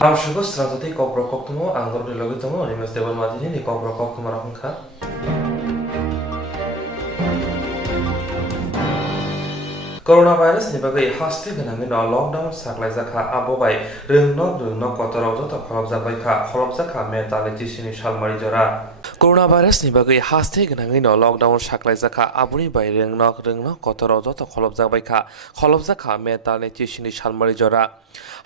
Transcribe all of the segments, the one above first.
Amshugos Swrangchati Kokborok Koktwma Angor Logitamo Rimes Deval Madini ni Kokborok Koktwma Rakha Coronavirus ni bagai hasti ganangin lockdown saklai zakha abobai rungno kotorok to kholop jabai kha kholop zakha metale tisini salmari jora Coronavirus ni bagai hasti ganangin lockdown saklai zakha abuni bai rungno kotorok to kholop jabai kha kholop zakha metale tisini salmari jora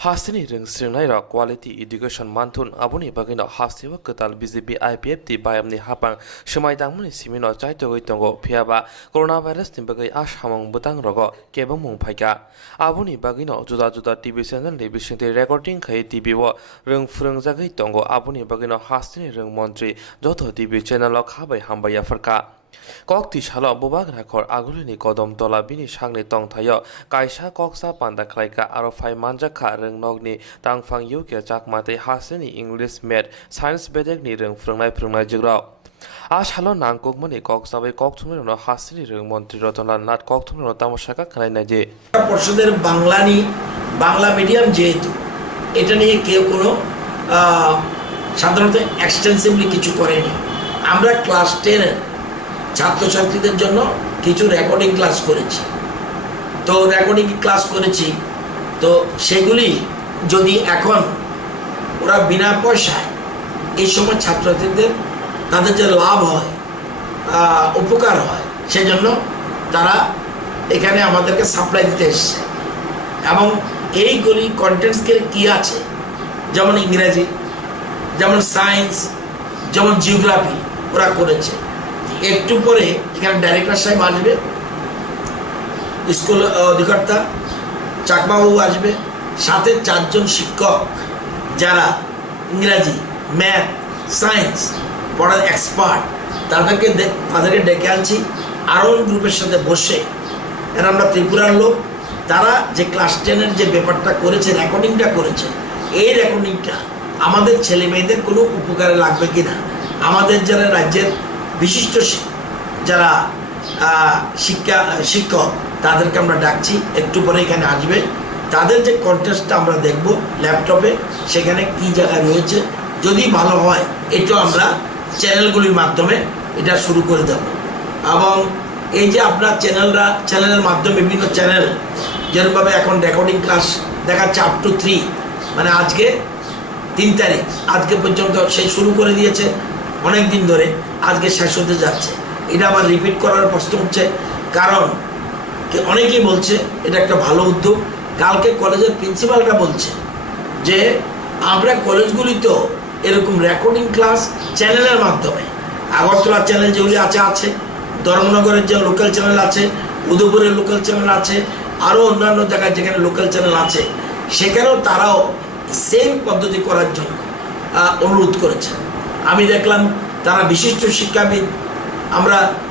Hastini ring sirnai ra quality education manthun abuni bagino hastiwa ketal BJP IPFT bayamni hapang semai dangmuni simino chaito goi tongo phiaba coronavirus ni bagai ashamang butang rogo kebamung phaika abuni bagino juda TV channel ni bisingte recording khai TV wo ring frung jagai tongo abuni bagino hastini ring mantri joto TV channel lo khabai hambaya farka Kokti shalo bubag rakhor agulini kodom tola bini sangni tongthayo kaisa koksa panda khlaika aro phai manjakha rungnogni tangphang yuke chakmate haseni English math science bedek ni rung frungnai jigrao Ashalo nangkokmani koksabai koktwma no haseni rung mantri rotana nat koktwma no tamoshaka khlaina je পর্ষদের Bangla medium যেহেতু এটা নিয়ে কেউ কোনো সাধারণত extensively কিছু করেনি আমরা ক্লাস 10 এর ছাত্রছাত্রীদের জন্য কিছু রেকর্ডিং ক্লাস করেছি তো সেগুলি যদি এখন ওরা বিনা পয়সায় এই সময় ছাত্রছাত্রীদের তাদের যে লাভ হয় উপকার হয় সেজন্য তারা এখানে আমাদেরকে সাপ্লাই দিতে এসেছে এবং এইগুলি কন্টেন্টসকে কি আছে যেমন ইংরেজি যেমন সায়েন্স যেমন জিওগ্রাফি ওরা করেছে একটু পরে এখানে ডাইরেক্টর সাহেব আসবে স্কুল অধিকর্তা চাকমাবাবু আসবে সাথে 4 জন শিক্ষক যারা ইংরেজি ম্যাথ সায়েন্স পড়ার এক্সপার্ট তাদেরকে ডেকে আনছি আরোন গ্রুপের সাথে বসে এরা আমরা ত্রিপুরার লোক তারা যে ক্লাস 10 এর যে ব্যাপারটা করেছে রেকর্ডিংটা করেছে এই রেকর্ডিংটা আমাদের ছেলে মেয়েদের কোনো উপকারে লাগবে কিনা আমাদের যারা রাজ্যের বিশিষ্ট যারা শিক্ষক তাদেরকে আমরা ডাকছি একটু পরে এখানে আসবে তাদের যে কন্টেস্টটা আমরা দেখব ল্যাপটপে সেখানে কি জায়গায় রয়েছে যদি ভালো হয় এটা আমরা চ্যানেলগুলির মাধ্যমে এটা শুরু করে দেব এবং এই যে আপনার চ্যানেলের মাধ্যমে বিভিন্ন চ্যানেল যেভাবে এখন রেকর্ডিং ক্লাস দেখাচ্ছে আপ টু 3 মানে আজকে 3 তারিখ আজকে পর্যন্ত সেই শুরু করে দিয়েছে অনেক দিন ধরে আজকে শেষ হতে যাচ্ছে এটা আবার রিপিট করার প্রশ্ন হচ্ছে কারণ অনেকেই বলছে এটা একটা ভালো উদ্যোগ কালকে কলেজের প্রিন্সিপালটা বলছে যে আমরা কলেজগুলিতেও এরকম রেকর্ডিং ক্লাস চ্যানেলের মাধ্যমে আগরতলা চ্যানেল যেগুলি আছে ধর্মনগরের যে লোকাল চ্যানেল আছে উদয়পুরের লোকাল চ্যানেল আছে আরও অন্যান্য জায়গায় যেখানে লোকাল চ্যানেল আছে সেখানেও তারাও সেম পদ্ধতি করার জন্য অনুরোধ করেছে আমি দেখলাম তারা বিশিষ্ট শিক্ষাবিদ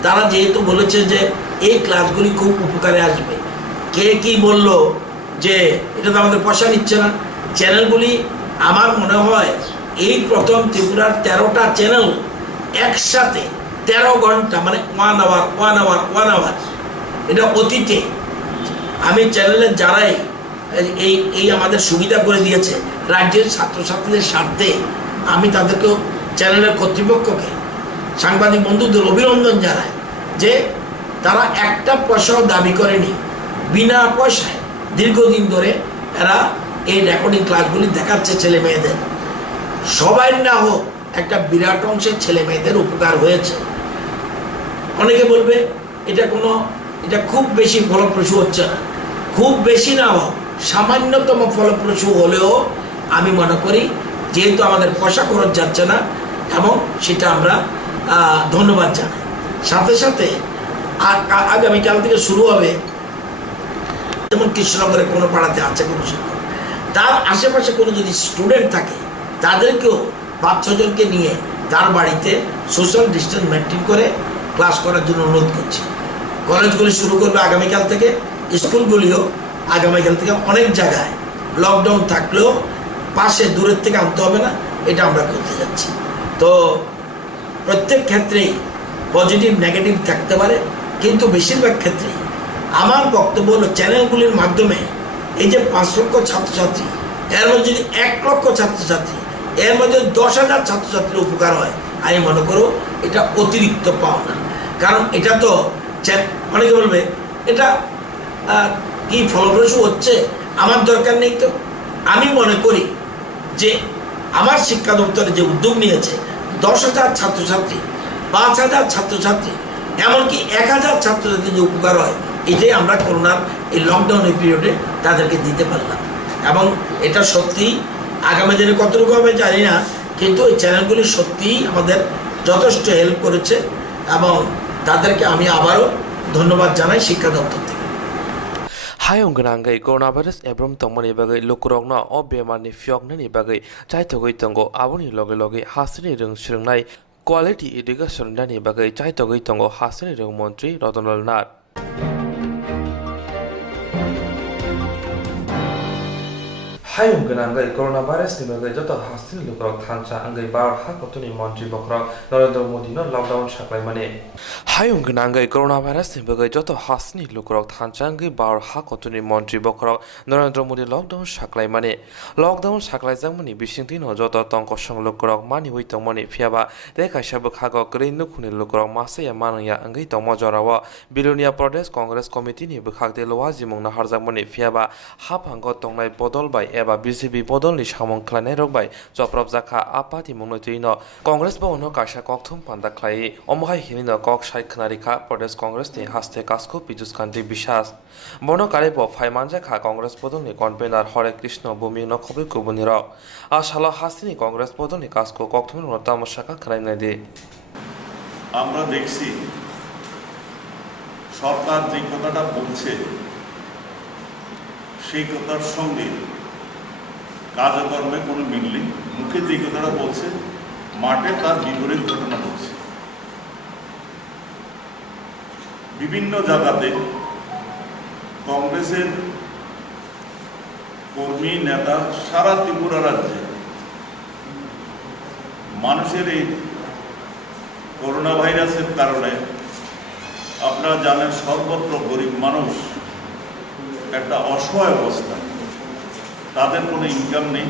তারা যেহেতু বলেছে যে এই ক্লাসগুলি খুব উপকারে আসবে কে কি বলল যে এটা তো আমাদের পয়সা নিচ্ছে না চ্যানেলগুলি আমার মনে হয় এই প্রথম ত্রিপুরার 13টা চ্যানেল একসাথে 13 ঘন্টা মানে 1 আওয়ার এটা অতীতে আমি চ্যানেলের যারাই এই আমাদের সুবিধা করে দিয়েছে রাজ্যের ছাত্রছাত্রীদের স্বার্থে আমি তাদেরকেও চ্যানেলের কর্তৃপক্ষকে সাংবাদিক বন্ধুদের অভিনন্দন জানায় যে তারা একটা পয়সাও দাবি করেনি বিনা পয়সায় দীর্ঘদিন ধরে এরা এই রেকর্ডিং ক্লাসগুলি দেখাচ্ছে ছেলে মেয়েদের সবাই না হোক একটা বিরাট অংশের ছেলে মেয়েদের উপকার হয়েছে অনেকে বলবে এটা খুব বেশি ফলপ্রসূ হচ্ছে না খুব বেশি না হোক সামান্যতম ফলপ্রসূ হলেও আমি মনে করি যেহেতু আমাদের পয়সা খরচ যাচ্ছে না এবং সেটা আমরা ধন্যবাদ জানাই সাথে সাথে আগামীকাল থেকে শুরু হবে যেমন কৃষ্ণনগরে কোনো পাড়াতে আছে কোনো শিক্ষক তার আশেপাশে কোনো যদি স্টুডেন্ট থাকে তাদেরকেও 5-6 জনকে নিয়ে তার বাড়িতে সোশ্যাল ডিস্টেন্স মেনটেন করে ক্লাস করার জন্য অনুরোধ করছি কলেজগুলি শুরু করবে আগামীকাল থেকে স্কুলগুলিও আগামীকাল থেকে অনেক জায়গায় লকডাউন থাকলেও পাশে দূরের থেকে আনতে হবে না এটা আমরা করতে যাচ্ছি তো প্রত্যেক ক্ষেত্রেই পজিটিভ নেগেটিভ থাকতে পারে কিন্তু বেশিরভাগ ক্ষেত্রেই আমার বক্তব্য হলো চ্যানেলগুলির মাধ্যমে এই যে 5 লক্ষ ছাত্রছাত্রী এর মধ্যে যদি 1 লক্ষ ছাত্রছাত্রী, এর মধ্যে 10,000 ছাত্রছাত্রীর উপকার হয়, আমি মনে করো এটা অতিরিক্ত পাওনা। কারণ এটা তো অনেকে বলবে এটা কি ফলপ্রসূ হচ্ছে, আমার দরকার নেই। তো আমি মনে করি যে আমার শিক্ষা দপ্তরে যে উদ্যোগ নিয়েছে, 10,000 ছাত্রছাত্রী, 5,000 ছাত্রছাত্রী, এমনকি 1,000 ছাত্রছাত্রী যে উপকার হয়, এটাই আমরা করোনার এই লকডাউনের পিরিয়ডে তাদেরকে দিতে পারলাম। এবং এটা সত্যি আগামী দিনে কতটুকু হবে জানি না, কিন্তু এই চ্যানেলগুলি সত্যিই আমাদের যথেষ্ট হেল্প করেছে এবং তাদেরকে আমি আবারও ধন্যবাদ জানাই শিক্ষা দপ্তর থেকে। Hayong Grangai, coronavirus, Abram Tomani Bagay, Lukurogna, or Bemani Fiogni Bagay, Chaitogay Tongo, Abuni Logi, Hasini Rung Shringnai, Quality Education Dani Bagay, Chaitogay Tongo, Hasini Rung Montri, Rodonal Nat. Hayong Grangai, coronavirus ni Bagay, Jota Hasini Lukurog Tancha, Angai Bar, Hakotuni Montri Bokrog, Narendra Modi, no lockdown Shaklai Mane. Hayong Grangai, coronavirus ni Bagay, Jota Hasini Lukurog Tancha, Angai Bar, Hakotuni Montri Bokrog, Narendra Modi lockdown Shaklai Mane. Lockdown Shaklai Zamani, Bishintino, Jota Tonko Shang Lukurog, Mani Witong Moni, Fiaba, Deka Shabuk Hago, Green Nukuni Lukurog, Masaya Manaya, Angai Tomojorawa, Bilunia Prodes Congress Committee, Bukak de Loazimong Naharzamoni, Fiaba, Hapango Tongai Bodol by Eba BCB Bodol Nishamon Clanero by Joprop Zaka, Apati Monotino, Congress Bono Kasha Koktum Panda Clay, Omai Hilino Kok Shai Knarika, Prodes Congress, the Haste Casco, Pijus Country Bishas, Bono Karibo, Faimanjaka, Congress Bodoni, Convener Hore Krishna, Bumi no Kobi Kubuniro, Ashala Hasini, Congress Bodoni Casco, Koktum, Rotamashaka, Kranadi. আমরা দেখছি সরকার যে কথাটা বলছে সেই কথার সঙ্গে কাজকর্মে কোনো মিল নেই। মুখে যে কথাটা বলছে মাঠে তার বিপরীত ঘটনা বলছে। বিভিন্ন জায়গাতে কংগ্রেসের কর্মী নেতা সারা ত্রিপুরা রাজ্যে মানুষের এই করোনা ভাইরাসের কারণে আপনারা জানেন সর্বত্র গরিব মানুষ একটা অসহায় অবস্থা, তাদের কোনো ইনকাম নেই।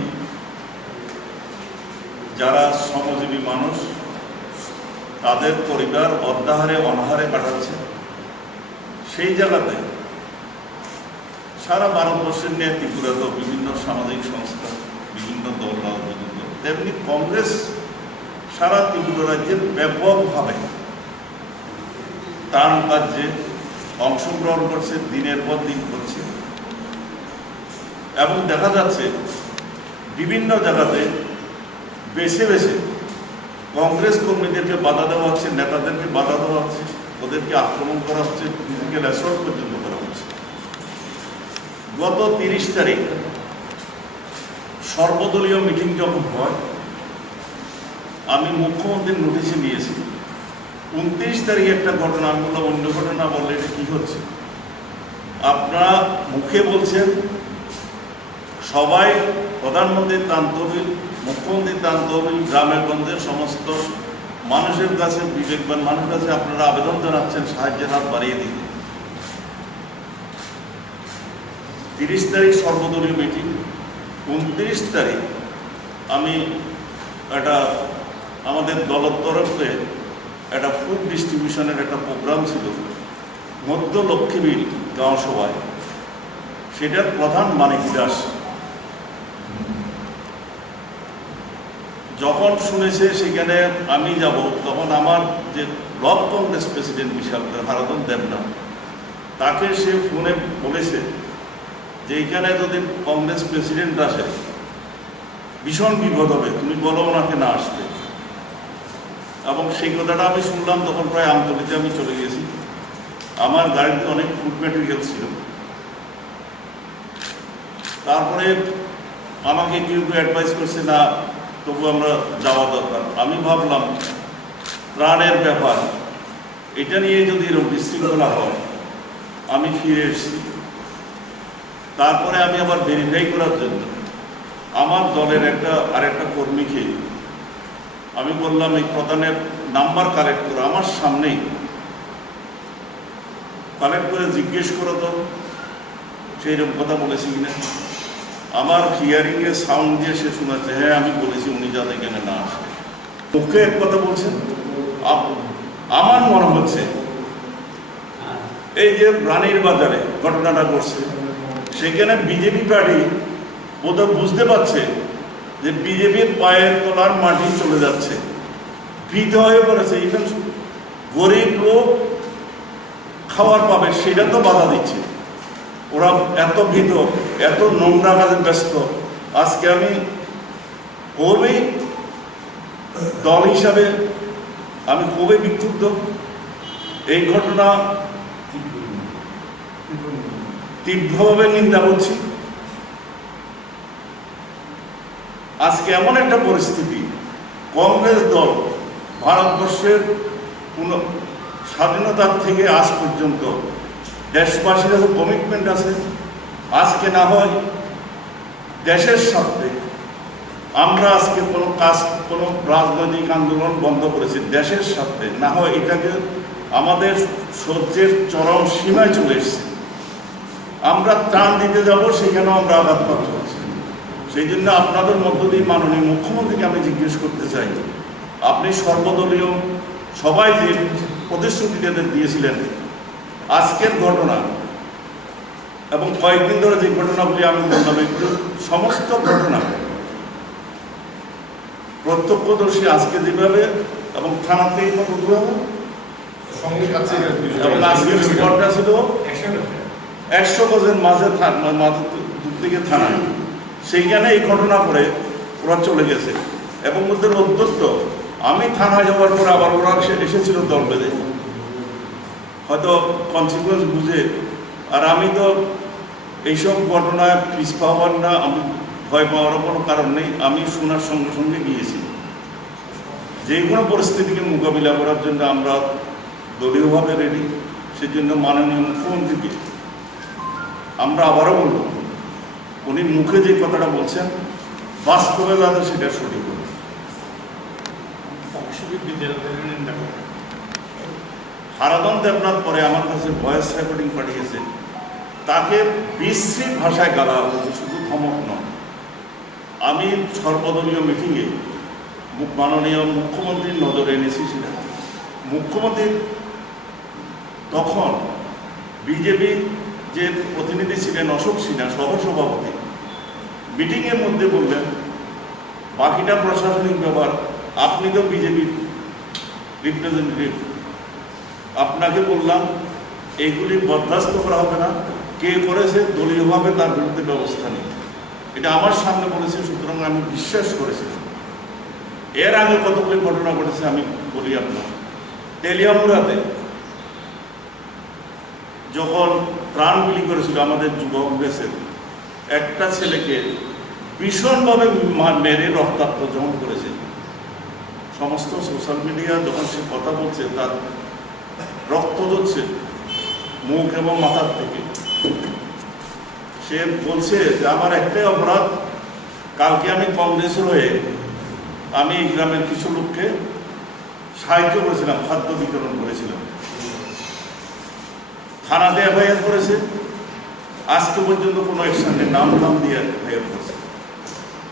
যারা শ্রমজীবী মানুষ তাদের পরিবার অর্ধাহারে অনাহারে কাটাচ্ছে। সেই জায়গাতে সারা ভারতবর্ষের নিয়ে ত্রিপুরাতেও বিভিন্ন সামাজিক সংস্থা, বিভিন্ন দল রাজনৈতিক দল, তেমনি কংগ্রেস সারা ত্রিপুরা রাজ্যে ব্যাপকভাবে ত্রাণ কার্যে অংশগ্রহণ করছে, দিনের পর দিন করছে। এবং দেখা যাচ্ছে বিভিন্ন জায়গাতে বেছে বেছে কংগ্রেস কর্মীদেরকে বাধা দেওয়া হচ্ছে, নেতাদেরকে বাধা দেওয়া হচ্ছে, ওদেরকে আক্রমণ করা হচ্ছে, ফিজিক্যাল অ্যাসল্ট পর্যন্ত করা হচ্ছে। গত 30 তারিখ সর্বদলীয় মিটিং যখন হয়, আমি মুখ্যমন্ত্রীর নোটিশে নিয়েছি। 29 তারিখে একটা ঘটনা, আমি বললাম অন্য ঘটনা বললে এটা কি হচ্ছে? আপনারা মুখে বলছেন সবাই প্রধানমন্ত্রীর ত্রাণ তহবিল, মুখ্যমন্ত্রীর ত্রাণ তহবিল, গ্রামে গঞ্জের সমস্ত মানুষের কাছে, বিবেকবান মানুষের কাছে আপনারা আবেদন জানাচ্ছেন সাহায্যের হাত বাড়িয়ে দিতে। 30 তারিখ সর্বদলীয় মিটিং, 29 তারিখ আমি একটা আমাদের দলের তরফে একটা ফুড ডিস্ট্রিবিউশনের একটা প্রোগ্রাম ছিল মধ্য লক্ষ্মীবিল গাঁও সভায়, সেটার প্রধান মানিক দাস যখন শুনেছে সেখানে আমি যাব, তখন আমার যে ব্লক কংগ্রেস প্রেসিডেন্ট বিশাল হারাদন দেবনাথ, তাকে সে ফোনে বলেছে যে এইখানে যদি কংগ্রেস প্রেসিডেন্ট আসে ভীষণ বিপদ হবে, তুমি বলো ওনাকে না আসবে। এবং সেই কথাটা আমি শুনলাম, তখন প্রায় আমতলিতে আমি চলে গেছি। আমার গাড়িতে অনেক ফুড ম্যাটেরিয়াল ছিল। তারপরে আমাকে কেউ কেউ অ্যাডভাইস করছে না, তবু আমরা যাওয়া দরকার। আমি ভাবলাম ত্রাণের ব্যাপার, এটা নিয়ে যদি এরকম বিশৃঙ্খলা হয়, আমি ফিরে এসেছি। তারপরে আমি আবার ভেরিফাই করার জন্য আমার দলের আরেকটা কর্মীকে আমি বললাম এই প্রধানের নাম্বার কালেক্ট করো, আমার সামনেই কালেক্ট করে জিজ্ঞেস করো তো সেইরকম কথা বলেছি কিনা। আমার হিয়ারিংয়ে সাউন্ড দিয়ে সে শোনাচ্ছে, হ্যাঁ আমি বলেছি উনি যাতে এখানে না আসে। মুখে এক কথা বলছেন। আমার মনে হচ্ছে এই যে রানীর বাজারে ঘটনাটা ঘটছে, সেখানে বিজেপি পার্টি বোধহয় বুঝতে পারছে যে বিজেপির পায়ের তলার মাটি চলে যাচ্ছে, ভীত হয়ে পড়েছে। ইভেন গরিব লোক খাওয়ার পাবে সেটা তো বাধা দিচ্ছে। ওরা এত ভীত, এত নোংরা কাজে ব্যস্ত। আজকে আমি খুবই দল হিসাবে আমি খুবই বিক্ষুব্ধ। এই ঘটনা তীব্রভাবে নিন্দা করছি। আজকে এমন একটা পরিস্থিতি, কংগ্রেস দল ভারতবর্ষের স্বাধীনতার থেকে আজ পর্যন্ত দেশবাসীর কাছে কমিটমেন্ট আছে। আজকে না হয় দেশের স্বার্থে আমরা আজকে কোনো কাজ, কোনো রাজনৈতিক আন্দোলন বন্ধ করেছি দেশের স্বার্থে, না হয় এটাকে আমাদের সহ্যের চরম সীমায় চলে এসেছে। আমরা ত্রাণ দিতে যাব, সেখানেও আমরা আঘাতপ্রাপ্ত হচ্ছি। সেই জন্য আপনাদের মধ্য দিয়ে মাননীয় মুখ্যমন্ত্রীকে আমি জিজ্ঞেস করতে চাই, আপনি সর্বদলীয় সবাই যে প্রতিশ্রুতিটা দিয়েছিলেন, আজকের ঘটনা এবং কয়েকদিন ধরে যে ঘটনাগুলি আমি বললাম, একটু সমস্ত ঘটনা প্রত্যক্ষদর্শী আজকে যেভাবে এবং থানাতে এবং আজকের স্পটটা ছিল 100 গজের মাঝে দূর থেকে থানায়, সেইখানে এই ঘটনা করে ওরা চলে গেছে। এবং ওদের উদ্যোক্ত আমি থানায় যাওয়ার পর আবার ওরা এসেছিল দল বেঁধে, হয়তো কনসিকুয়েন্স বুঝে। আর আমি তো এইসব ঘটনায় পিছ পাওয়ার না, আমি ভয় পাওয়ারও কোনো কারণ নেই। আমি শোনার সঙ্গে সঙ্গে গিয়েছি। যে কোনো পরিস্থিতিকে মোকাবিলা করার জন্য আমরা দলীয়ভাবে রেডি। সেজন্য মাননীয় মুখ্যমন্ত্রীকে আমরা আবারও বলব, উনি মুখে যে কথাটা বলছেন বাস্তবে যাতে সেটা সঠিক হবে। হারাধন দেবনাথ পরে আমার কাছে ভয়েস রেকর্ডিং পাঠিয়েছে, তাকে বিশ্রী ভাষায় গালা হয়েছে, শুধু ধমক নয়। আমি সর্বদলীয় মিটিংয়ে মাননীয় মুখ্যমন্ত্রীর নজরে এনেছি। সেটা মুখ্যমন্ত্রী তখন বিজেপি যে প্রতিনিধি ছিলেন অশোক সিনহা সহসভাপতি, মিটিংয়ের মধ্যে বললেন বাকিটা প্রশাসনিক ব্যাপার, আপনি তো বিজেপির রিপ্রেজেন্টেটিভ, আপনাকে বললাম এইগুলি বরদাস্ত করা হবে না, কে করেছে দলীয়ভাবে তার বিরুদ্ধে ব্যবস্থা নেই। এটা আমার সামনে বলেছে, সুতরাং আমি বিশ্বাস করেছি। এর আগে কতগুলি ঘটনা ঘটেছে আমি বলি আপনার। তেলিয়ামুড়াতে যখন প্রাণ বিলি করেছিল আমাদের যুবক বেসের একটা ছেলেকে ভীষণভাবে মেরে রক্তাক্ত যখন করেছে, সমস্ত সোশ্যাল মিডিয়া যখন সে কথা বলছে তার রক্ত ঝরছে মুখ এবং মাথার থেকে। সে বলছে যে আমার একটাই অপরাধ, কালকে আমি কংগ্রেসের হয়ে আমি এই গ্রামের কিছু লোককে সাহায্য করেছিলাম, খাদ্য বিতরণ করেছিলাম। থানাতে এফআইআর করেছে, আজকে পর্যন্ত কোনো অ্যাকশনের নাম দিয়ে এফআইআর করেছে।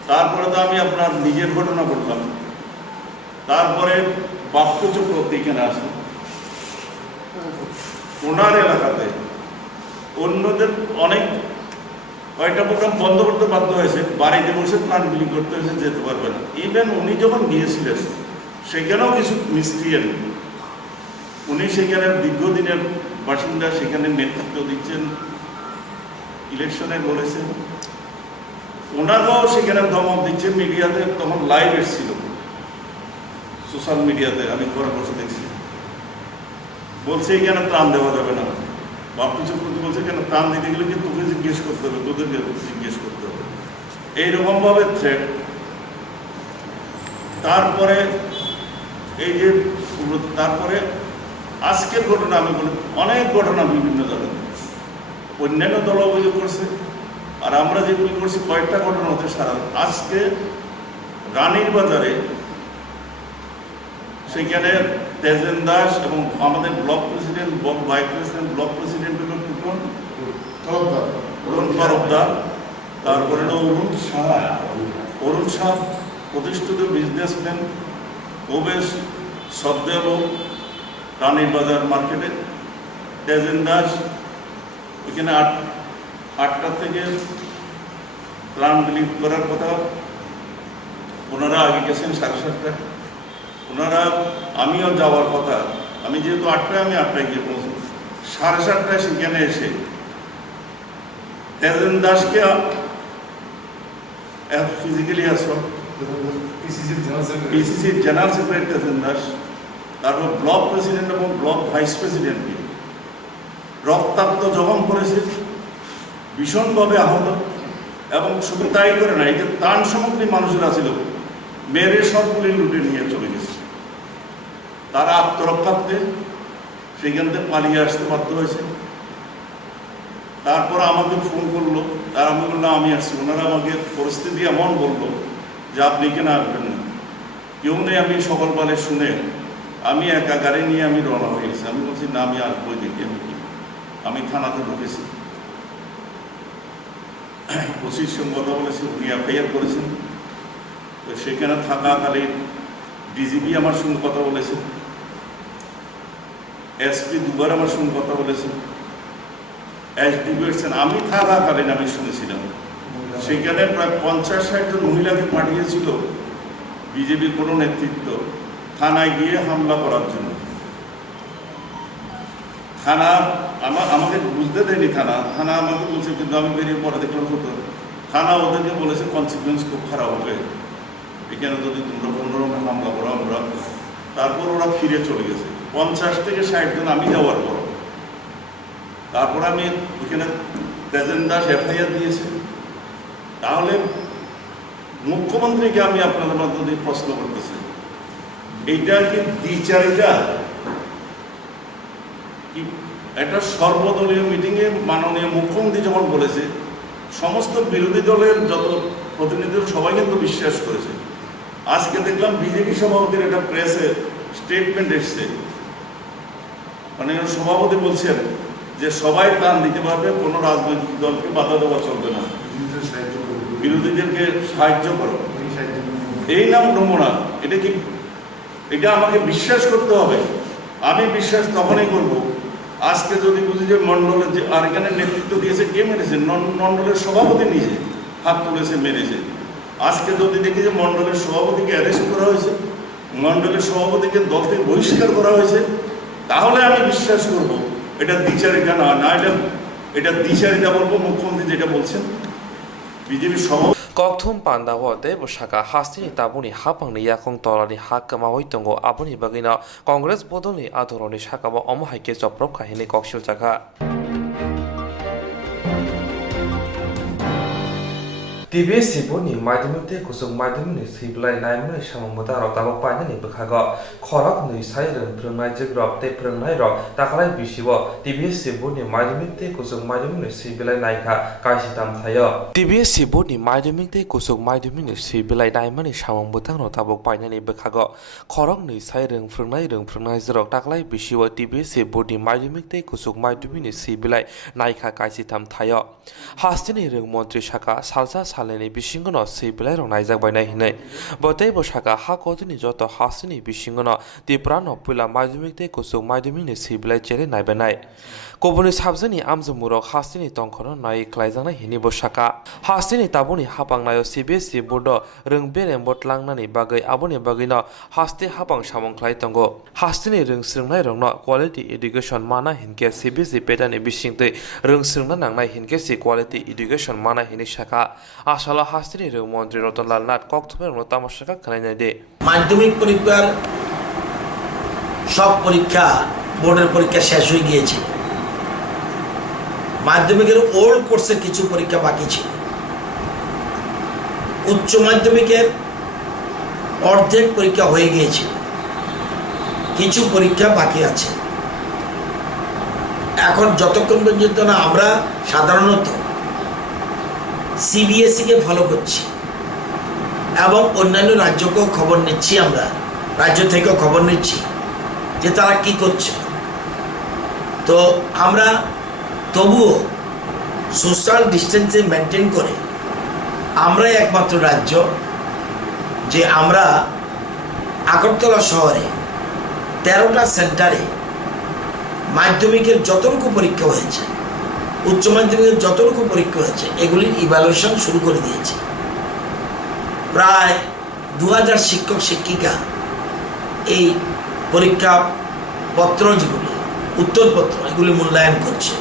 তারপরে তো আমি আপনার নিজের ঘটনা বললাম। তারপরে বাক্য চক্রবর্তী এখানে আসে, ওনার এলাকাতে অন্যদের অনেক কয়েকটা প্রোগ্রাম বন্ধ করতে বাধ্য হয়েছে, বাড়িতে বসে প্রাণ বিলি করতে হয়েছে, যেতে পারবে না। ইভেন উনি যখন গিয়েছিলেন সেখানেও কিছু মিস্ট্রিয়েন, উনি সেখানে দীর্ঘদিনের বাসিন্দা, সেখানে নেতৃত্ব দিচ্ছেন, ইলেকশনে বলেছেন, ওনারাও সেখানে ধমক দিচ্ছে। মিডিয়াতে তখন লাইভ এসেছিল, সোশ্যাল মিডিয়াতে আমি ঘরে বসে দেখছি, বলছে এখানে ত্রাণ দেওয়া যাবে না। বাপ্পু চক্রবর্তী বলছে কেন ত্রাণ দিতে গেলে কি তোকে জিজ্ঞেস করতে হবে, তোদেরকে জিজ্ঞেস করতে হবে, এইরকমভাবে থ্রেট। তারপরে এই যে তারপরে আজকের ঘটনা আমি বলি, অনেক ঘটনা বিভিন্ন জায়গায় অন্যান্য দল অভিযোগ করছে, আর আমরা যেগুলি করছি কয়েকটা ঘটনা হতে সারা। আজকে রানীর বাজারে সেখানে তেজেন দাস এবং আমাদের block president, vice president, block president Tarafdar তারপরে অরুণ শাহ প্রতিষ্ঠিত বিজনেসম্যান, খুবই শ্রদ্ধেয় লোক, রানীর বাজার মার্কেটে। তেজেন দাস ওইখানে 8টা থেকে ত্রাণ বিলি করার কথা, ওনারা আগে গেছেন 7:30টায়। ওনারা আমিও যাওয়ার কথা, আমি যেহেতু 8টায়, আমি 8টায় গিয়ে পৌঁছব। 7:30টায় সেখানে এসে তেজেন দাসকে ফিজিক্যালি আসো, পিসিসির জেনারেল সেক্রেটারি তেজেন দাস, তারপর ব্লক প্রেসিডেন্ট এবং ব্লক ভাইস প্রেসিডেন্টকে রক্তাক্ত জখম করেছে, ভীষণভাবে আহত। এবং শুধু তাই করে না, এই যে ত্রাণ সামগ্রী মানুষেরা ছিল, মেরে সবগুলি লুটে নিয়ে চলে গেছে। তারা আত্মরক্ষার্থে সেখান থেকে পালিয়ে আসতে বাধ্য হয়েছে। তারপর আমাকে ফোন করলো, আর আমি বললাম আমি আসছি। ওনারা আমাকে পরিস্থিতি এমন বললো যে আপনি কেন আসবেন না, কেউ নেই। আমি সকালবেলা শুনে আমি একা গাড়ি নিয়ে আমি রওনা হয়ে গেছি। আমি বলছি না, আমি আসবো, দেখি আমি কি। আমি থানাতে ঢুকেছি, ওসির সঙ্গে কথা বলেছি, উনি এফআইআর করেছেন। তো সেখানে থাকাকালীন ডিজিপি আমার সঙ্গে কথা বলেছে, এসপি দুবার আমার সঙ্গে কথা বলেছে, এসডিপি এসছেন। আমি থাকাকালীন আমি শুনেছিলাম সেখানে প্রায় 50-60 জন মহিলাকে পাঠিয়েছিল বিজেপির কোনো নেতৃত্ব থানায় গিয়ে হামলা করার জন্য। থানা আমাকে বুঝতে দেয়নি, থানা আমাকে বলছে, কিন্তু আমি বেরিয়ে পরে দেখলাম হতো। থানা ওদেরকে বলেছে কনসিকুয়েন্স খুব খারাপ হবে এখানে যদি তোমরা কোনোরকম হামলা করো আমরা। তারপর ওরা ফিরে চলে গেছে 50 থেকে 60 জন আমি যাওয়ার পর। তারপর আমি ওইখানে তেজেন দাস এফআইআর দিয়েছে। তাহলে মুখ্যমন্ত্রীকে আমি আপনাদের মাধ্যমে প্রশ্ন করতেছি, এইটা কি দ্বিচারিতা? কি একটা সর্বদলীয় মিটিংয়ে মাননীয় মুখ্যমন্ত্রী যখন বলেছে, সমস্ত বিরোধী দলের যত প্রতিনিধি সবাই কিন্তু বিশ্বাস করেছে। আজকে দেখলাম বিজেপি সভাপতির একটা প্রেসে স্টেটমেন্ট এসছে, মানে সভাপতি বলছেন যে সবাই ত্রাণ দিতে পারবে, কোনো রাজনৈতিক দলকে বাধা দেওয়া চলবে না, বিরোধীদেরকে সাহায্য করো। এই নাম নমুনা। এটা কি, এটা আমাকে বিশ্বাস করতে হবে। আমি বিশ্বাস তখনই করব আজকে যদি বুঝি যে মণ্ডলের যে আর এখানে নেতৃত্ব দিয়েছে কে মেরেছে, মণ্ডলের সভাপতি নিজে হাত তুলেছে, মেরেছে। আজকে যদি দেখি যে মণ্ডলের সভাপতিকে অ্যারেস্ট করা হয়েছে, মণ্ডলের সভাপতিকে দল থেকে বহিষ্কার করা হয়েছে, তাহলে আমি বিশ্বাস করব এটা দ্বিচারিতা না। এটা দ্বিচারিতা বলবো মুখ্যমন্ত্রী যেটা বলছেন বিজেপির সভাপতি। Koktwma pandawo debo shaka hastini tabuni hapangni yakong tolani hakamawi tongo abuni bagina Congress bodoni adoroni shakaba omohaike joprop kahini kokshil jaka. TBS Sibuni Madimute Kusung Madimuni Siblai Naimuni Shamamota Rotabo Panani Bakago Korok Nui Siren Prunai Jigrop Te Prunai Rock Takalai Bishiwo TBS Sibuni Madimute Kusung Madimuni Siblai Naika Kashitam Tayo TBS Sibuni Madimute Kusung Madimuni Siblai Naimuni Shamamota Rotabo Panani Bakago Korok Nui Siren Prunai Rock Takalai Bishiwo TBS Sibuni Madimute Kusung Madimuni Siblai Naika Kashitam Tayo Hastini Ring Montri Shaka Salsa Saleni Bishingono Siblai Ronaiza by Nahine Botebo Shaka Hakotini Joto Hastini Bishingono Diprano Pula Madimite Kusung Madimini Siblai Jere Naibanai Kobuni Sabzani Amzumurok Hastini Tonkono Nai Klaizana Hinibo Shaka Hastini Tabuni Hapang Nayo CBS Bodo Ring Beren Botlangani Bagay Abuni Bagino Hasti Hapang Shamong Klaitongo Hastini Ring Sringnai Rongno Quality Education Mana Hinke CBS Petani Bishingte Ring Sringnang Nai Hinke Quality Education Mana Hinishaka আসলে হাস্তির মন্ত্রী রতনলাল নাথ কক্তব্যের তামাশাকা খানাই দে মাধ্যমিক পরীক্ষার সব পরীক্ষা বোর্ডের পরীক্ষা শেষ হয়ে গিয়েছে। মাধ্যমিকের ওল্ড কোর্সের কিছু পরীক্ষা বাকি ছিল। উচ্চ মাধ্যমিকের অর্ধেক পরীক্ষা হয়ে গিয়েছে, কিছু পরীক্ষা বাকি আছে। এখন যতক্ষণ পর্যন্ত না আমরা সাধারণত সিবিএসইকে ফলো করছি এবং অন্যান্য রাজ্যকেও খবর নিচ্ছি, আমরা রাজ্য থেকেও খবর নিচ্ছি যে তারা কি করছে। তো আমরা তবুও সোশ্যাল ডিস্টেন্সে মেনটেন করে আমরাই একমাত্র রাজ্য যে আমরা আগরতলা শহরে 13টা সেন্টারে মাধ্যমিকের যতটুকু পরীক্ষা হয়েছে, উচ্চ মাধ্যমিকের যতটুকু পরীক্ষা হয়েছে, এগুলির ইভ্যালুয়েশন শুরু করে দিয়েছে। প্রায় 2000 শিক্ষক শিক্ষিকা এই পরীক্ষা পত্র যেগুলি উত্তরপত্র এগুলি মূল্যায়ন করছে,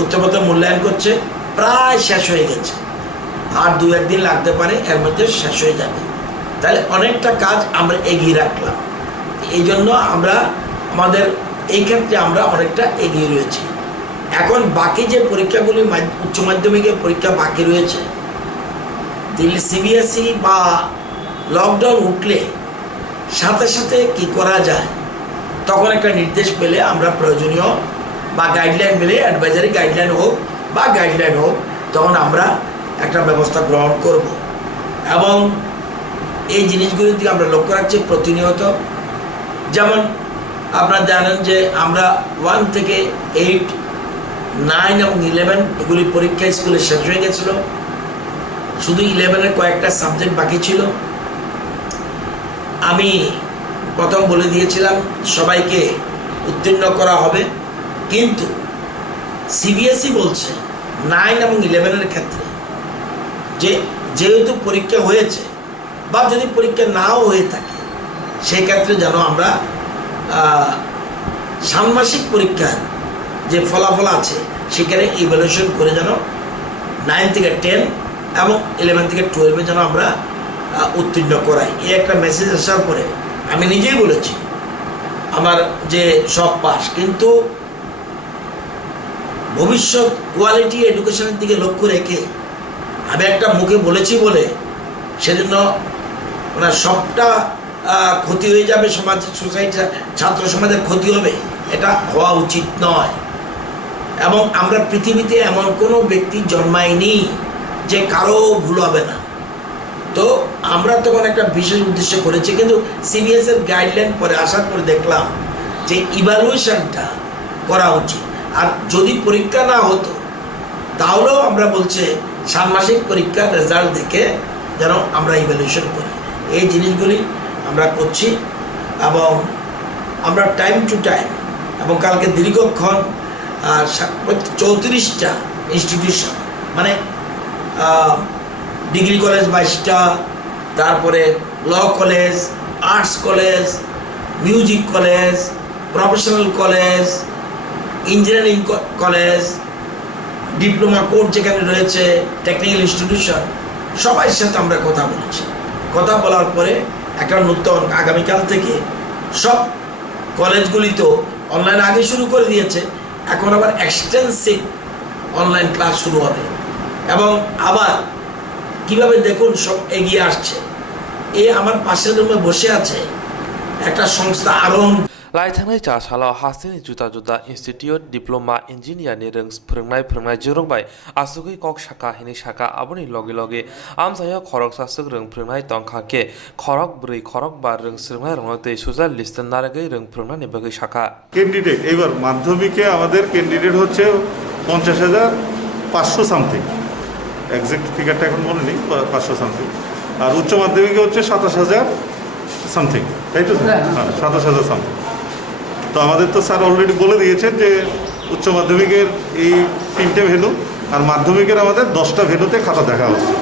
উত্তরপত্র মূল্যায়ন করছে, প্রায় শেষ হয়ে গেছে। আর 2-1 দিন লাগতে পারে, এর মধ্যে শেষ হয়ে যাবে। তাহলে অনেকটা কাজ আমরা এগিয়ে রাখলাম। এই জন্য আমরা আমাদের এই ক্ষেত্রে আমরা অনেকটা এগিয়ে রয়েছি। এখন বাকি যে পরীক্ষাগুলি উচ্চ মাধ্যমিকের পরীক্ষা বাকি রয়েছে, দিল্লি সিবিএসই বা লকডাউন উঠলে সাথে সাথে কি করা যায়, তখন একটা নির্দেশ পেলে আমরা প্রয়োজনীয় বা গাইডলাইন পেলে, অ্যাডভাইজারি গাইডলাইন হোক বা গাইডলাইন হোক, তখন আমরা একটা ব্যবস্থা গ্রহণ করব। এবং এই জিনিসগুলির দিকে আমরা লক্ষ্য রাখছি প্রতিনিয়ত। যেমন আপনারা জানেন যে আমরা 1 থেকে 8, 9 এবং 11 এগুলি পরীক্ষা স্কুলে শেষ হয়ে গেছিলো। শুধু 11-এর কয়েকটা সাবজেক্ট বাকি ছিল। আমি প্রথম বলে দিয়েছিলাম সবাইকে উত্তীর্ণ করা হবে, কিন্তু সিবিএসই বলছে 9 এবং 11-এর ক্ষেত্রে যে যেহেতু পরীক্ষা হয়েছে বা যদি পরীক্ষা নাও হয়ে থাকে, সেই ক্ষেত্রে যেন আমরা ষান্মাসিক পরীক্ষার যে ফলাফল আছে সেখানে ইভ্যালুয়েশন করে যেন 9 থেকে 10 এবং 11 থেকে 12 যেন আমরা উত্তীর্ণ করাই। এই একটা মেসেজ আসার পরে আমি নিজেই বলেছি আমার যে সব পাস, কিন্তু ভবিষ্যৎ কোয়ালিটি এডুকেশনের দিকে লক্ষ্য রেখে আমি একটা মুখে বলেছি বলে সেজন্য ওনার সবটা ক্ষতি হয়ে যাবে, সমাজ সোসাইটি ছাত্র সমাজের ক্ষতি হবে, এটা হওয়া উচিত নয়। এবং আমরা পৃথিবীতে এমন কোনো ব্যক্তি জন্মায়নি যে কারো ভুল হবে না। তো আমরা তখন একটা বিশেষ উদ্দেশ্য করেছি, কিন্তু সিবিএসের গাইডলাইন পরে আসার পরে দেখলাম যে ইভ্যালুয়েশনটা করা উচিত। আর যদি পরীক্ষা না হতো তাহলেও আমরা বলছে ষান্মাসিক পরীক্ষার রেজাল্ট দেখে যেন আমরা ইভ্যালুয়েশন করি। এই জিনিসগুলি আমরা করছি এবং আমরা টাইম টু টাইম এবং কালকে দীর্ঘক্ষণ 34টা ইনস্টিটিউশন, মানে ডিগ্রি কলেজ 22টা, তারপরে law college, arts college, music college, professional college, engineering college, diploma course যেখানে রয়েছে, টেকনিক্যাল ইনস্টিটিউশন, সবার সাথে আমরা কথা বলেছি। কথা বলার পরে একটা নতুন আগামীকাল থেকে সব কলেজগুলি তো অনলাইন আগে শুরু করে দিয়েছে, এখন আবার এক্সটেন্সিভ অনলাইন ক্লাস শুরু হবে। এবং আবার কিভাবে দেখুন সব এগিয়ে আসছে। আমার পাশের রুমে বসে আছে একটা সংস্থা আরোহণ लाइथांनाय चा सालाव हास्टेलनि जुदा जुदा इन्स्टिट्यूट डिप्लोमा इंजिनियारनि रोंस फोरोंनाय जेरंबाय आसुगै कक शाखा हिनि शाखा आबुनि लगे लगे आमसाया खरक सासुक रों फोरोंनाय तंखाके खरक 4 खरक 5 रों सोलोंनाय रंगते सोशल लिस्टन नारगै रों फोरोंनाय निबगै शाखा ক্যান্ডিডেট এবার মাধ্যমিকে আমাদের ক্যান্ডিডেট হচ্ছে 50,500 সামথিং, এক্সাক্ট ফিগারটা এখন মনে নেই, 500 সামথিং। আর উচ্চ মাধ্যমিকে হচ্ছে 27,000 সামথিং, তাই তো? হ্যাঁ, 27,000 সামথিং। তো আমাদের তো স্যার অলরেডি বলে দিয়েছেন যে উচ্চ মাধ্যমিকের এই 3টে ভেন্যু আর মাধ্যমিকের আমাদের 10টা ভেন্যুতে খাতা দেখা হচ্ছে।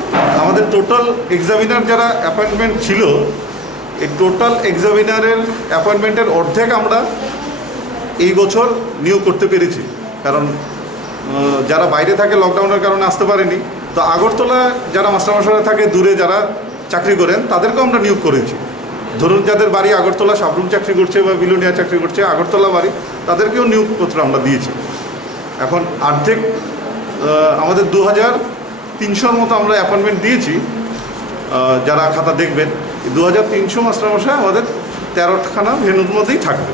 আমাদের টোটাল এক্সামিনার যারা অ্যাপয়েন্টমেন্ট ছিল, এই টোটাল এক্সামিনারের অ্যাপয়েন্টমেন্টের অর্ধেক আমরা এই বছর নিয়োগ করতে পেরেছি। কারণ যারা বাইরে থাকে লকডাউনের কারণে আসতে পারেনি, তো আগরতলা যারা মাস্টারমশাইরা থাকে দূরে যারা চাকরি করেন তাদেরকেও আমরা নিয়োগ করেছি। ধরুন যাদের বাড়ি আগরতলা সাবরুম চাকরি করছে বা বিলোনিয়া চাকরি করছে, আগরতলা বাড়ি, তাদেরকেও নিয়োগপত্র আমরা দিয়েছি। এখন অর্ধেক আমাদের 2,300 মতো আমরা অ্যাপয়েন্টমেন্ট দিয়েছি। যারা খাতা দেখবেন 2,300 মাস্টারমশাই আমাদের 13খানা ভেন্যুর মধ্যেই থাকবে।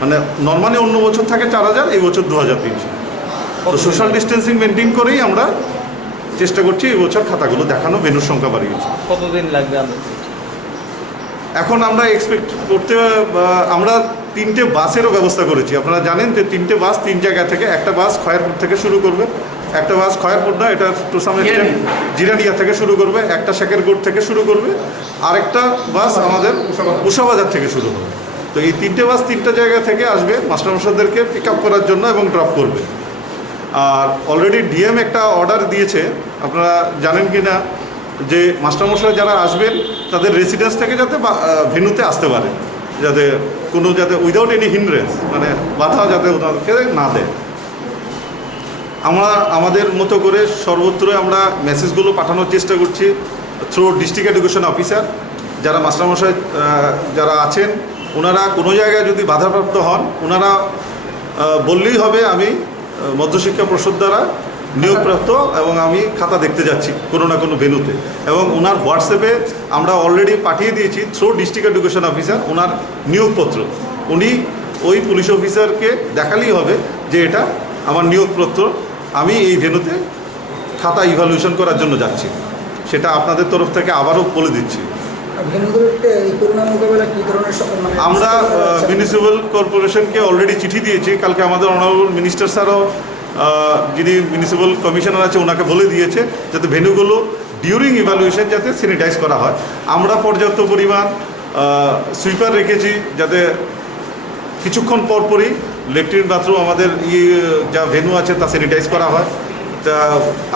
মানে নর্মালি অন্য বছর থাকে 4,000, এই বছর 2,300। তো সোশ্যাল ডিস্টেন্সিং মেনটেন করেই আমরা চেষ্টা করছি এই বছর খাতাগুলো দেখানো, ভেন্যুর সংখ্যা বাড়িয়েছি। কতদিন লাগবে এখন আমরা এক্সপেক্ট করতে, আমরা 3টে বাসেরও ব্যবস্থা করেছি। আপনারা জানেন যে 3টে বাস 3 জায়গা থেকে, একটা বাস খয়েরপুর থেকে শুরু করবে, একটা বাস খয়ারপুরনা, এটা টু সাম এক্সটেন্ট জিরানিয়া থেকে শুরু করবে, একটা শেখেরগড় থেকে শুরু করবে, আরেকটা বাস আমাদের উষাবাজার থেকে শুরু হবে। তো এই তিনটে বাস তিনটা জায়গা থেকে আসবে মাস্টারমশাইদেরকে পিক আপ করার জন্য এবং ড্রপ করবে। আর অলরেডি ডিএম একটা অর্ডার দিয়েছে, আপনারা জানেন কি না, যে মাস্টারমশাই যারা আসবেন তাদের রেসিডেন্স থেকে যাতে ভেন্যুতে আসতে পারে, যাতে উইদাউট এনি হিন্ড্রেন্স, মানে বাধা যাতে ওনাদেরকে না দেয়। আমরা আমাদের মতো করে সর্বত্র আমরা মেসেজগুলো পাঠানোর চেষ্টা করছি থ্রু ডিস্ট্রিক্ট এডুকেশন অফিসার। যারা মাস্টারমশাই যারা আছেন, ওনারা কোনো জায়গায় যদি বাধাপ্রাপ্ত হন, ওনারা বললেই হবে আমি মধ্যশিক্ষা পর্ষদ দ্বারা নিয়োগপ্রাপ্ত এবং আমি খাতা দেখতে যাচ্ছি কোনো না কোনো ভেন্যুতে। এবং ওনার হোয়াটসঅ্যাপে আমরা অলরেডি পাঠিয়ে দিয়েছি থ্রু ডিস্ট্রিক্ট এডুকেশন অফিসার ওনার নিয়োগপত্র। উনি ওই পুলিশ অফিসারকে দেখালেই হবে যে এটা আমার নিয়োগপত্র, আমি এই ভেন্যুতে খাতা ইভ্যালুয়েশন করার জন্য যাচ্ছি। সেটা আপনাদের তরফ থেকে আবারও বলে দিচ্ছি। আমরা মিউনিসিপ্যাল কর্পোরেশনকে অলরেডি চিঠি দিয়েছি। কালকে আমাদের অনারেবল মিনিস্টার স্যারও, যিনি মিউনিসিপ্যাল কমিশনার আছে, ওনাকে বলে দিয়েছে যাতে ভেন্যুগুলো ডিউরিং ইভ্যালুয়েশন যাতে স্যানিটাইজ করা হয়। আমরা পর্যাপ্ত পরিমাণ সুইপার রেখেছি যাতে কিছুক্ষণ পরপরই লেট্রিন বাথরুম আমাদের যা ভেন্যু আছে তা স্যানিটাইজ করা হয়। তা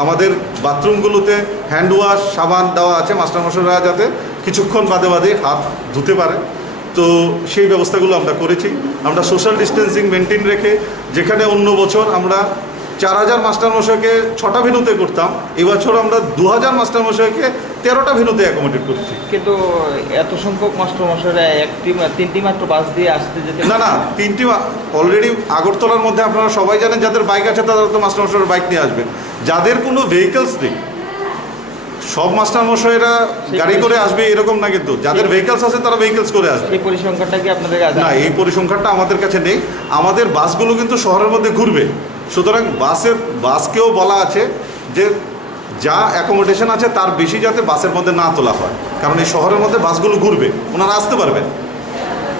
আমাদের বাথরুমগুলোতে হ্যান্ড ওয়াশ সাবান দেওয়া আছে, মাস্টারমশাইরা যাতে কিছুক্ষণ বাদে বাদে হাত ধুতে পারে। তো সেই ব্যবস্থাগুলো আমরা করেছি। আমরা সোশ্যাল ডিস্টেন্সিং মেনটেন রেখে, যেখানে অন্য বছর আমরা 4000 মাস্টারমশাইকে 6টা ভেন্যুতে করতাম, এবছর আমরা 2000 মাস্টারমশাইকে 13টা ভেন্যুতে অ্যাকোমোডেট করছি। কিন্তু এত সংখ্যক মাস্টারমশাইরা তিনটি মাত্র বাস দিয়ে আসতে যেতে না, তিনটি অলরেডি আগরতলার মধ্যে আপনারা সবাই জানেন, যাদের বাইক আছে তারা তো মাস্টারমশাইয়ের বাইক নিয়ে আসবেন। যাদের কোনো ভেহিকলস নেই, সব মাস্টারমশাইরা গাড়ি করে আসবে এরকম না, কিন্তু যাদের ভেহিকলস আছে তারা ভেহিকলস করে আসবে। এই পরিসংখ্যানটা কি আপনাদের কাছে? না, এই পরিসংখ্যানটা আমাদের কাছে নেই। আমাদের বাসগুলো কিন্তু শহরের মধ্যে ঘুরবে, সুতরাং বাসকেও বলা আছে যে যা অ্যাকোমোডেশন আছে তার বেশি যাতে বাসের মধ্যে না তোলা হয়, কারণ এই শহরের মধ্যে বাসগুলো ঘুরবে, ওনারা আসতে পারবেন।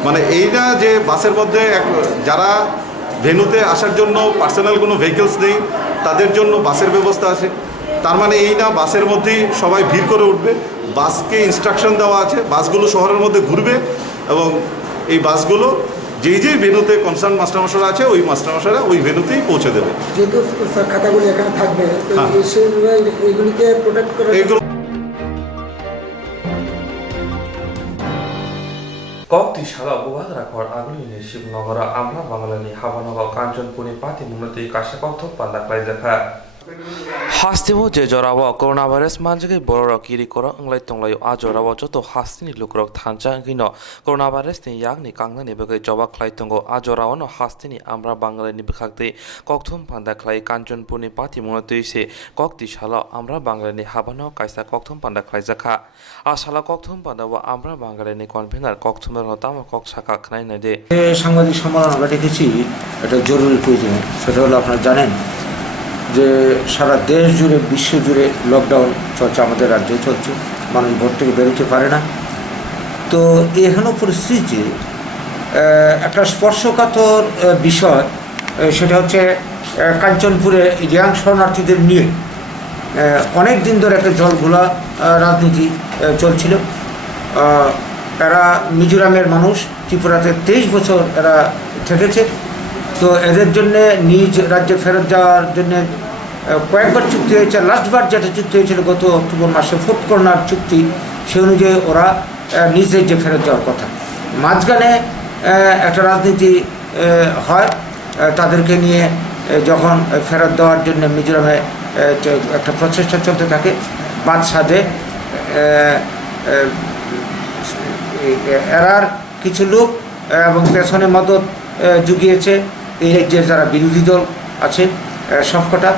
মানে এই না যে বাসের মধ্যে যারা ভেন্যুতে আসার জন্য পার্সোনাল কোনো ভেহিকলস নেই তাদের জন্য বাসের ব্যবস্থা আছে, তার মানে এই না বাসের মধ্যেই সবাই ভিড় করে উঠবে। বাসকে ইনস্ট্রাকশন দেওয়া আছে, বাসগুলো শহরের মধ্যে ঘুরবে এবং এই বাসগুলো যেই ভেন্যুতে কনসার্ন মাস্টারমশাইরা আছে ওই মাস্টারমশাইরা ওই ভেন্যুতেই পৌঁছে দেবে। যেহেতু খাতাগুলি এখানে থাকবে, এগুলিকে প্রোটেক্ট করে Kokti shaga buat rakor agli ni Shibnogara amla bangalani habanoga Kanchanpuni pati munati kasha kokthok pandak laizakha হাস্তিব যে জরাব করোনা ভাইরাস মানজে বড় কিরি কর অংলাই তংলাই আ জরাব যত হাস্তিনি লুকরক থানচা গিন করোনা ভাইরাস নি ইয়াগনি কাংনা নিবগে জবা খ্লাই তঙ্গ আ জরাওন হাস্তিনি আমরা বাঙালি বিখাকতে ককথুম পান্দা খ্লাই কাঞ্চনপুনি পাতি মনতইছে ককতি শালা আমরা বাঙালি হাবানো কাইসা ককথুম পান্দা খ্লাই জাখা আ শালা ককথুম পান্দাব আমরা বাঙালি কনভেনার ককথুমের হতাম কক শাখা খানাই না দে সাংবাদিক সম্মেলন আমরা দেখেছি, এটা জরুরি প্রয়োজন। সেটা হলো আপনারা জানেন যে সারা দেশ জুড়ে বিশ্ব জুড়ে লকডাউন চলছে, আমাদের রাজ্যে চলছে, মানুষ ভোট থেকে বেরোতে পারে না। তো এখানেও পরিস্থিতি একটা স্পর্শকাতর বিষয়, সেটা হচ্ছে কাঞ্চনপুরে ইয়াং শরণার্থীদের নিয়ে অনেক দিন ধরে একটা জলঘোলা রাজনীতি চলছিল। এরা মিজোরামের মানুষ, ত্রিপুরাতে 23 বছর এরা থেকেছে। তো এদের জন্যে নিজ রাজ্যে ফেরত যাওয়ার জন্য কয়েকবার চুক্তি হয়েছে। লাস্টবার যেটা চুক্তি হয়েছিল গত অক্টোবর মাসে, 4th কর্নার চুক্তি, সে অনুযায়ী ওরা নিজ রাজ্যে ফেরত যাওয়ার কথা। মাঝখানে একটা রাজনীতি হয়, তাদেরকে নিয়ে যখন ফেরত দেওয়ার জন্য মিজোরামে একটা প্রচেষ্টা চলতে থাকে, বাদ সাধে এরার কিছু লোক এবং পেছনে মদত জুগিয়েছে এই রাজ্যের যারা বিরোধী দল আছে, সবকটা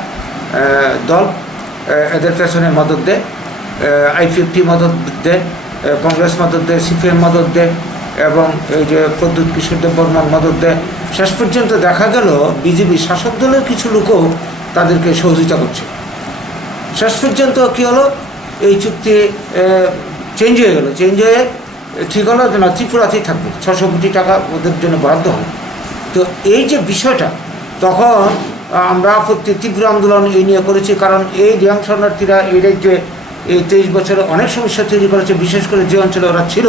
দল এদের পেছনে মদত দেয়। IPFT মদত দেয়, কংগ্রেস মদত দেয়, CPM মদত দেয় এবং এই যে প্রদ্যুৎ কিশোর দেব বর্মন মদত দেয়। শেষ পর্যন্ত দেখা গেল বিজেপি শাসক দলের কিছু লোকও তাদেরকে সহযোগিতা করছে। শেষ পর্যন্ত কী হলো, এই চুক্তি চেঞ্জ হয়ে গেল। চেঞ্জ হয়ে ঠিক হলো যে না, ত্রিপুরাতেই থাকবে, 600 কোটি টাকা ওদের জন্য বরাদ্দ হবে। তো এই যে বিষয়টা, তখন আমরা আপত্তি তীব্র আন্দোলন এই নিয়ে করেছি, কারণ এই রিয়াং শরণার্থীরা এই রাজ্যে এই 23 বছরে অনেক সমস্যা তৈরি করেছে, বিশেষ করে যে অঞ্চলে ওরা ছিল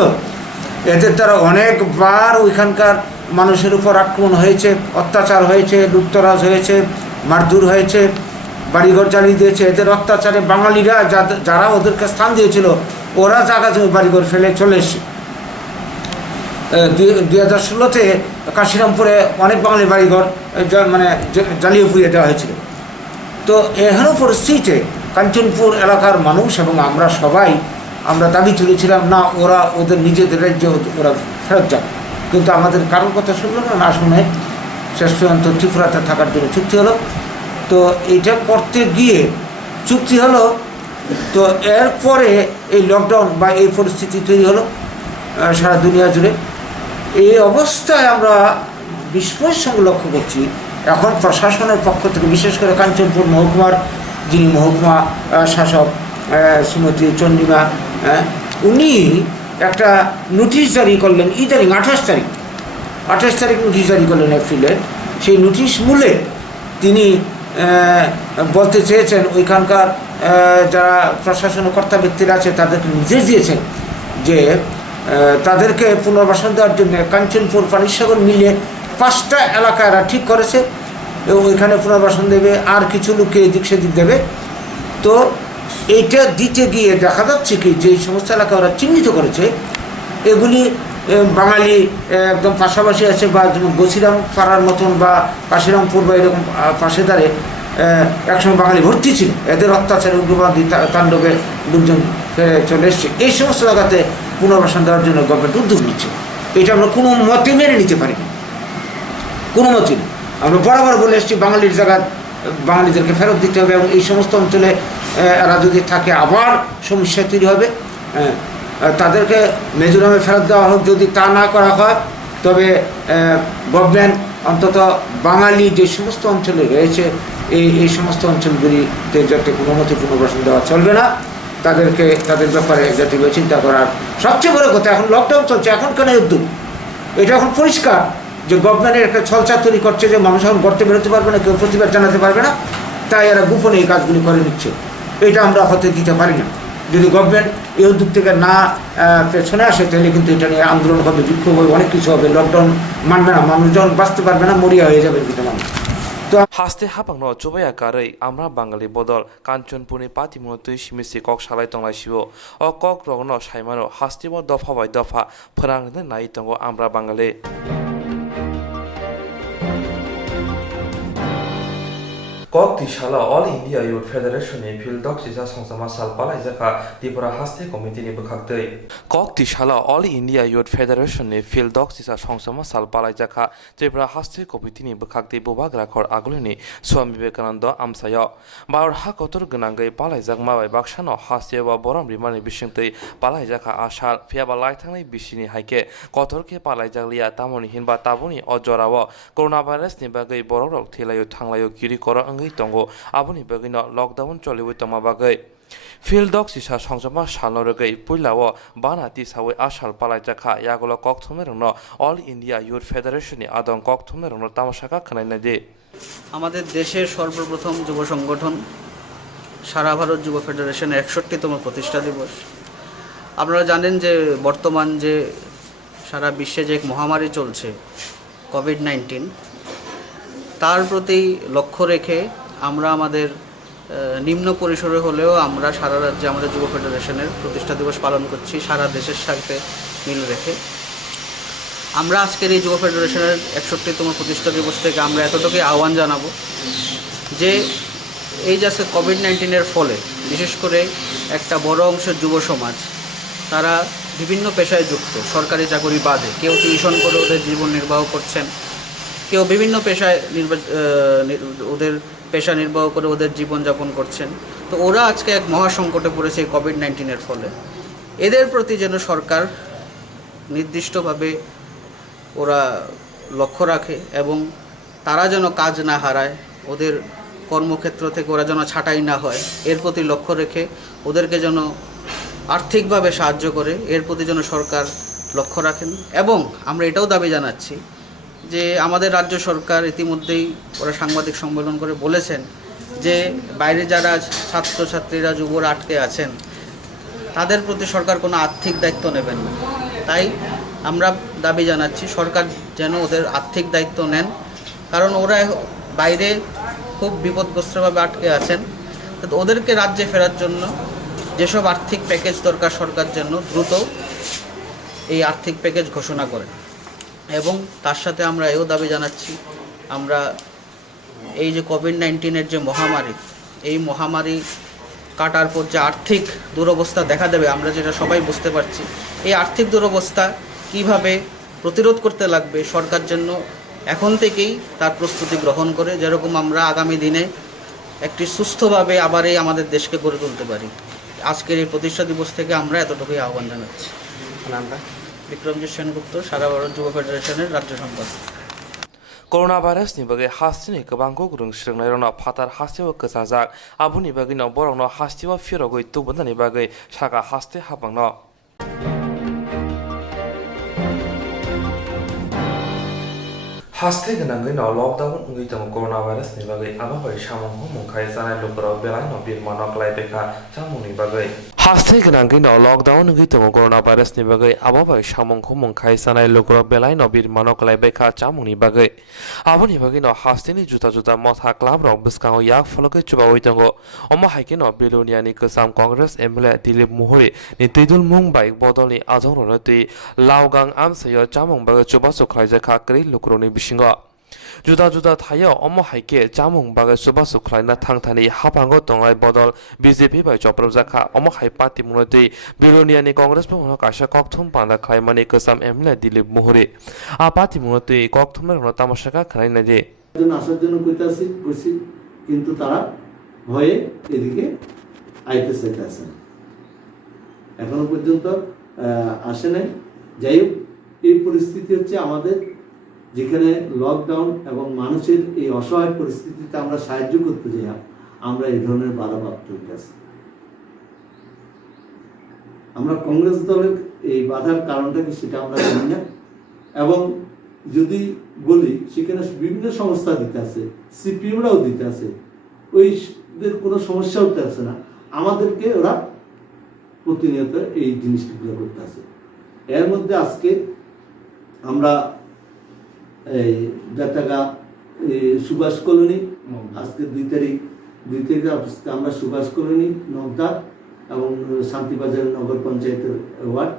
এদের দ্বারা অনেকবার ওইখানকার মানুষের উপর আক্রমণ হয়েছে, অত্যাচার হয়েছে, লুটতরাজ হয়েছে, মারধর হয়েছে, বাড়িঘর জ্বালিয়ে দিয়েছে। এদের অত্যাচারে বাঙালিরা যারা ওদেরকে স্থান দিয়েছিল ওরা জায়গা জমি বাড়িঘর ফেলে চলে এসছে। 2016-তে কাশিরামপুরে অনেক বাঙালি বাড়িঘর মানে জ্বালিয়ে পুড়িয়ে দেওয়া হয়েছিল। তো এহেন পরিস্থিতিতে কাঞ্চনপুর এলাকার মানুষ এবং আমরা সবাই দাবি তুলেছিলাম, না ওরা ওদের নিজেদের রাজ্যে ওরা ফেরত যাক। কিন্তু আমাদের কারোর কথা শুনলো না শুনে শেষ পর্যন্ত ত্রিপুরাতে থাকার জন্য চুক্তি হলো। তো এইটা করতে গিয়ে চুক্তি হলো, তো এরপরে এই লকডাউন বা এই পরিস্থিতি তৈরি হলো সারা দুনিয়া জুড়ে। এই অবস্থায় আমরা বিস্ময়ের সঙ্গে লক্ষ্য করছি এখন প্রশাসনের পক্ষ থেকে, বিশেষ করে কাঞ্চনপুর মহকুমার যিনি মহকুমা শাসক শ্রীমতী চন্দ্রিমা, উনি একটা নোটিশ জারি করলেন ইদানিং 28 তারিখ নোটিশ জারি করলেন এপ্রিলের। সেই নোটিশ মূলে তিনি বলতে চেয়েছেন ওইখানকার যারা প্রশাসনের কর্তা ব্যক্তিরা আছে তাদেরকে নির্দেশ দিয়েছেন যে তাদেরকে পুনর্বাসন দেওয়ার জন্য কাঞ্চনপুর পানিসাগর মিলে 5টা এলাকা এরা ঠিক করেছে, ওইখানে পুনর্বাসন দেবে, আর কিছু লোককে এদিক সেদিক দেবে। তো এইটা দিতে গিয়ে দেখা যাচ্ছে কি যে সমস্ত এলাকা ওরা চিহ্নিত করেছে এগুলি বাঙালি একদম পাশাপাশি আছে, বা যেমন গছিরাম পাড়ার মতন বা কাশিরামপুর বা এরকম পাশে দাঁড়ে একসময় বাঙালি ভর্তি ছিল, এদের অত্যাচারে উগ্রবাদী তাণ্ডবে লোকজন ফেরে চলে এসছে। এই সমস্ত জায়গাতে পুনর্বাসন দেওয়ার জন্য গভর্নমেন্ট উদ্যোগ নিচ্ছে। এটা আমরা কোনো মতে মেনে নিতে পারি না, কোনো মতে নেই। আমরা বরাবর বলে এসেছি বাঙালির জায়গা বাঙালিদেরকে ফেরত দিতে হবে, এবং এই সমস্ত অঞ্চলে এরা যদি থাকে আবার সমস্যা তৈরি হবে। তাদেরকে মিজোরামে ফেরত দেওয়া হোক, যদি তা না করা হয় তবে গভর্নমেন্ট অন্তত বাঙালি যে সমস্ত অঞ্চলে রয়েছে এই সমস্ত অঞ্চলগুলিতে যাতে কোনো মতে পুনর্বাসন দেওয়া চলবে না, তাদেরকে তাদের ব্যাপারে যাতে চিন্তা করার। সবচেয়ে বড় কথা, এখন লকডাউন চলছে, এখন কেন উদ্যোগ? এটা এখন পরিষ্কার যে গভর্নমেন্টের একটা ছলচাতুরি করছে, যে মানুষ এখন গর্তে বেরোতে পারবে না, কেউ প্রতিবাদ জানাতে পারবে না, তাই এরা গোপনে এই কাজগুলি করে নিচ্ছে। এটা আমরা হতে দিতে পারি না। যদি গভর্নমেন্ট এই উদ্যোগ থেকে না পেছনে আসে তাহলে কিন্তু এটা নিয়ে আন্দোলন হবে, বিক্ষোভ হবে, অনেক কিছু হবে। লকডাউন মানবে না, মানুষজন বাঁচতে পারবে না, মরিয়া হয়ে যাবে কিন্তু মানুষ। হাসতে হাপাংনো চুবাইয়া কারৈ আমরা বাঙালি বদল কাঞ্চনপুরनि पातिमो तै सिमिसि कक सालाय तंलायसिबो अ कक रगनो साइमानो हास्तिबो दफा बाय दफा फोरांनो नाय तंगो আমরা বাঙালি। Kokti shala All India Youth Federation ni Phildok sisa songsama sal palai jaka Tripura Haste Committee ni bukhaktei. Kokti shala All India Youth Federation ni Phildok sisa songsama sal palai jaka Tripura Haste Committee ni bukhaktei bubag rakhor agulini Swami Vivekananda amsayo. Baur ha kotor gnangai palai jak mabai baksano haste ba boram rimani bishingtei palai jaka ashal phiaba laithangnai bishini haike kotorke palai jaklia tamoni hinba tabuni ojorawo coronavirus ni bagai borok thelayo thanglayo kiri kora tongo aboni bagino lockdown choliwi toma bagai Phildok sisa songjama salnorgai puilao banati sawi ashal palai jakha yagolo Koktwma rungno All India Youth Federation ni adon Koktwma rungno tamashaka khanaina de আমাদের দেশের সর্বপ্রথম যুব সংগঠন সারা ভারত যুব ফেডারেশনের 61তম প্রতিষ্ঠা দিবস। আপনারা জানেন যে বর্তমান যে সারা বিশ্বে যে এক মহামারী চলছে কোভিড-19, তার প্রতি লক্ষ্য রেখে আমরা আমাদের নিম্ন পরিসরে হলেও আমরা সারা রাজ্যে আমাদের যুব ফেডারেশনের প্রতিষ্ঠা দিবস পালন করছি সারা দেশের সাথে মিল রেখে। আমরা আজকের এই যুব ফেডারেশনের 61তম প্রতিষ্ঠা দিবস থেকে আমরা এতটুকুই আহ্বান জানাবো যে এই যে কোভিড-19-এর ফলে বিশেষ করে একটা বড় অংশের যুব সমাজ তারা বিভিন্ন পেশায় যুক্ত, সরকারি চাকরি বাদে কেউ টিউশন করে ওদের জীবন নির্বাহ করছেন, কেউ বিভিন্ন পেশায় ওদের পেশা নির্বাহ করে ওদের জীবনযাপন করছেন। তো ওরা আজকে এক মহাসংকটে পড়েছে এই কোভিড-19-এর ফলে। এদের প্রতি যেন সরকার নির্দিষ্টভাবে ওরা লক্ষ্য রাখে এবং তারা যেন কাজ না হারায়, ওদের কর্মক্ষেত্র থেকে ওরা যেন ছাঁটাই না হয়, এর প্রতি লক্ষ্য রেখে ওদেরকে যেন আর্থিকভাবে সাহায্য করে, এর প্রতি যেন সরকার লক্ষ্য রাখেন। এবং আমরা এটাও দাবি জানাচ্ছি যে আমাদের রাজ্য সরকার ইতিমধ্যেই ওরা সাংবাদিক সম্মেলন করে বলেছেন যে বাইরে যারা ছাত্রছাত্রীরা যুবরা আটকে আছেন তাদের প্রতি সরকার কোনো আর্থিক দায়িত্ব নেবেন না। তাই আমরা দাবি জানাচ্ছি সরকার যেন ওদের আর্থিক দায়িত্ব নেন, কারণ ওরা বাইরে খুব বিপদগ্রস্তভাবে আটকে আছেন। তো ওদেরকে রাজ্যে ফেরার জন্য যেসব আর্থিক প্যাকেজ দরকার সরকার জন্য দ্রুত এই আর্থিক প্যাকেজ ঘোষণা করে। এবং তার সাথে আমরা এও দাবি জানাচ্ছি, আমরা এই যে কোভিড-19-এর যে মহামারী, এই মহামারী কাটার পর যে আর্থিক দুরবস্থা দেখা দেবে আমরা যেটা সবাই বুঝতে পারছি, এই আর্থিক দুরবস্থা কিভাবে প্রতিরোধ করতে লাগবে সরকার জন্য এখন থেকেই তার প্রস্তুতি গ্রহণ করে, যেরকম আমরা আগামী দিনে একটি সুস্থভাবে আবার এই আমাদের দেশকে গড়ে তুলতে পারি। আজকের এই প্রতিষ্ঠা দিবস থেকে আমরা এতটুকুই আহ্বান জানাচ্ছি। বিক্রমজিৎ সেনগুপ্ত, সারা ভারত যুব ফেডারেশনের রাজ্য সম্পাদক। Corona virus ni bagai hasti ni kebang ko gurung sreng nai rona phatar hasti wa kesajak abu ni bagai no borok no hasti wa firo goi tu benda ni bagai saka hasti habang no hasti genang goi no lockdown ngui tang corona virus ni bagai aba bai samong ho mongkhai janai lokro belai no bir manok lai bekha chamung ni bagai hasti genang goi no lockdown ngui tang corona virus ni bagai aba bai samong ho mongkhai janai lokro belai no bir manok lai bekha chamung ni bagai aboni bagai no hasti ni juta juta motha club rok biskango yak pholokai chuba oitango omo haike no belonia ni kesam congress MLA Dilip Mohori ni tidul mung baik bodol ni ajong ro ti laugang amsayo chamung bagai chuba sokhlai jakha kri lokro ni bisingo juda juda thayo omo haike chamung bagai chuba sokhlai na thangthani hapango tongai bodol BJP bai choprop jakha omo hai party munoti belonia ni congress bhono kaisa Koktwma panda khlaimani kesam MLA Dilip Mohori a party munoti Koktwma ro tamasaka khanai na je আসার জন্য কইছি কিন্তু তারা ভয়ে এদিকে আইতে চাইতেছে না, এখনো পর্যন্ত আসে নাই। যাই হোক, এই পরিস্থিতি হচ্ছে আমাদের যেখানে লকডাউন এবং মানুষের এই অসহায় পরিস্থিতিতে আমরা সাহায্য করতে যাই, আমরা এই ধরনের বাধাপ্রাপ্ত হইতেছি। আমরা কংগ্রেস দলের এই বাধার কারণটা কি সেটা আমরা জানি না, এবং যদি বলি সেখানে বিভিন্ন সংস্থা দিতে আছে, সিপিএমরাও দিতে আছে, ওইদের কোনো সমস্যা হতে আছে না, আমাদেরকে ওরা প্রতিনিয়ত এই জিনিসগুলো করতে আছে। এর মধ্যে আজকে আমরা এই জাতাগা সুভাষ কলোনি, আজকে 2 তারিখ আমরা সুভাষ কলোনি, নগদা এবং শান্তিবাজার নগর পঞ্চায়েতের ওয়ার্ড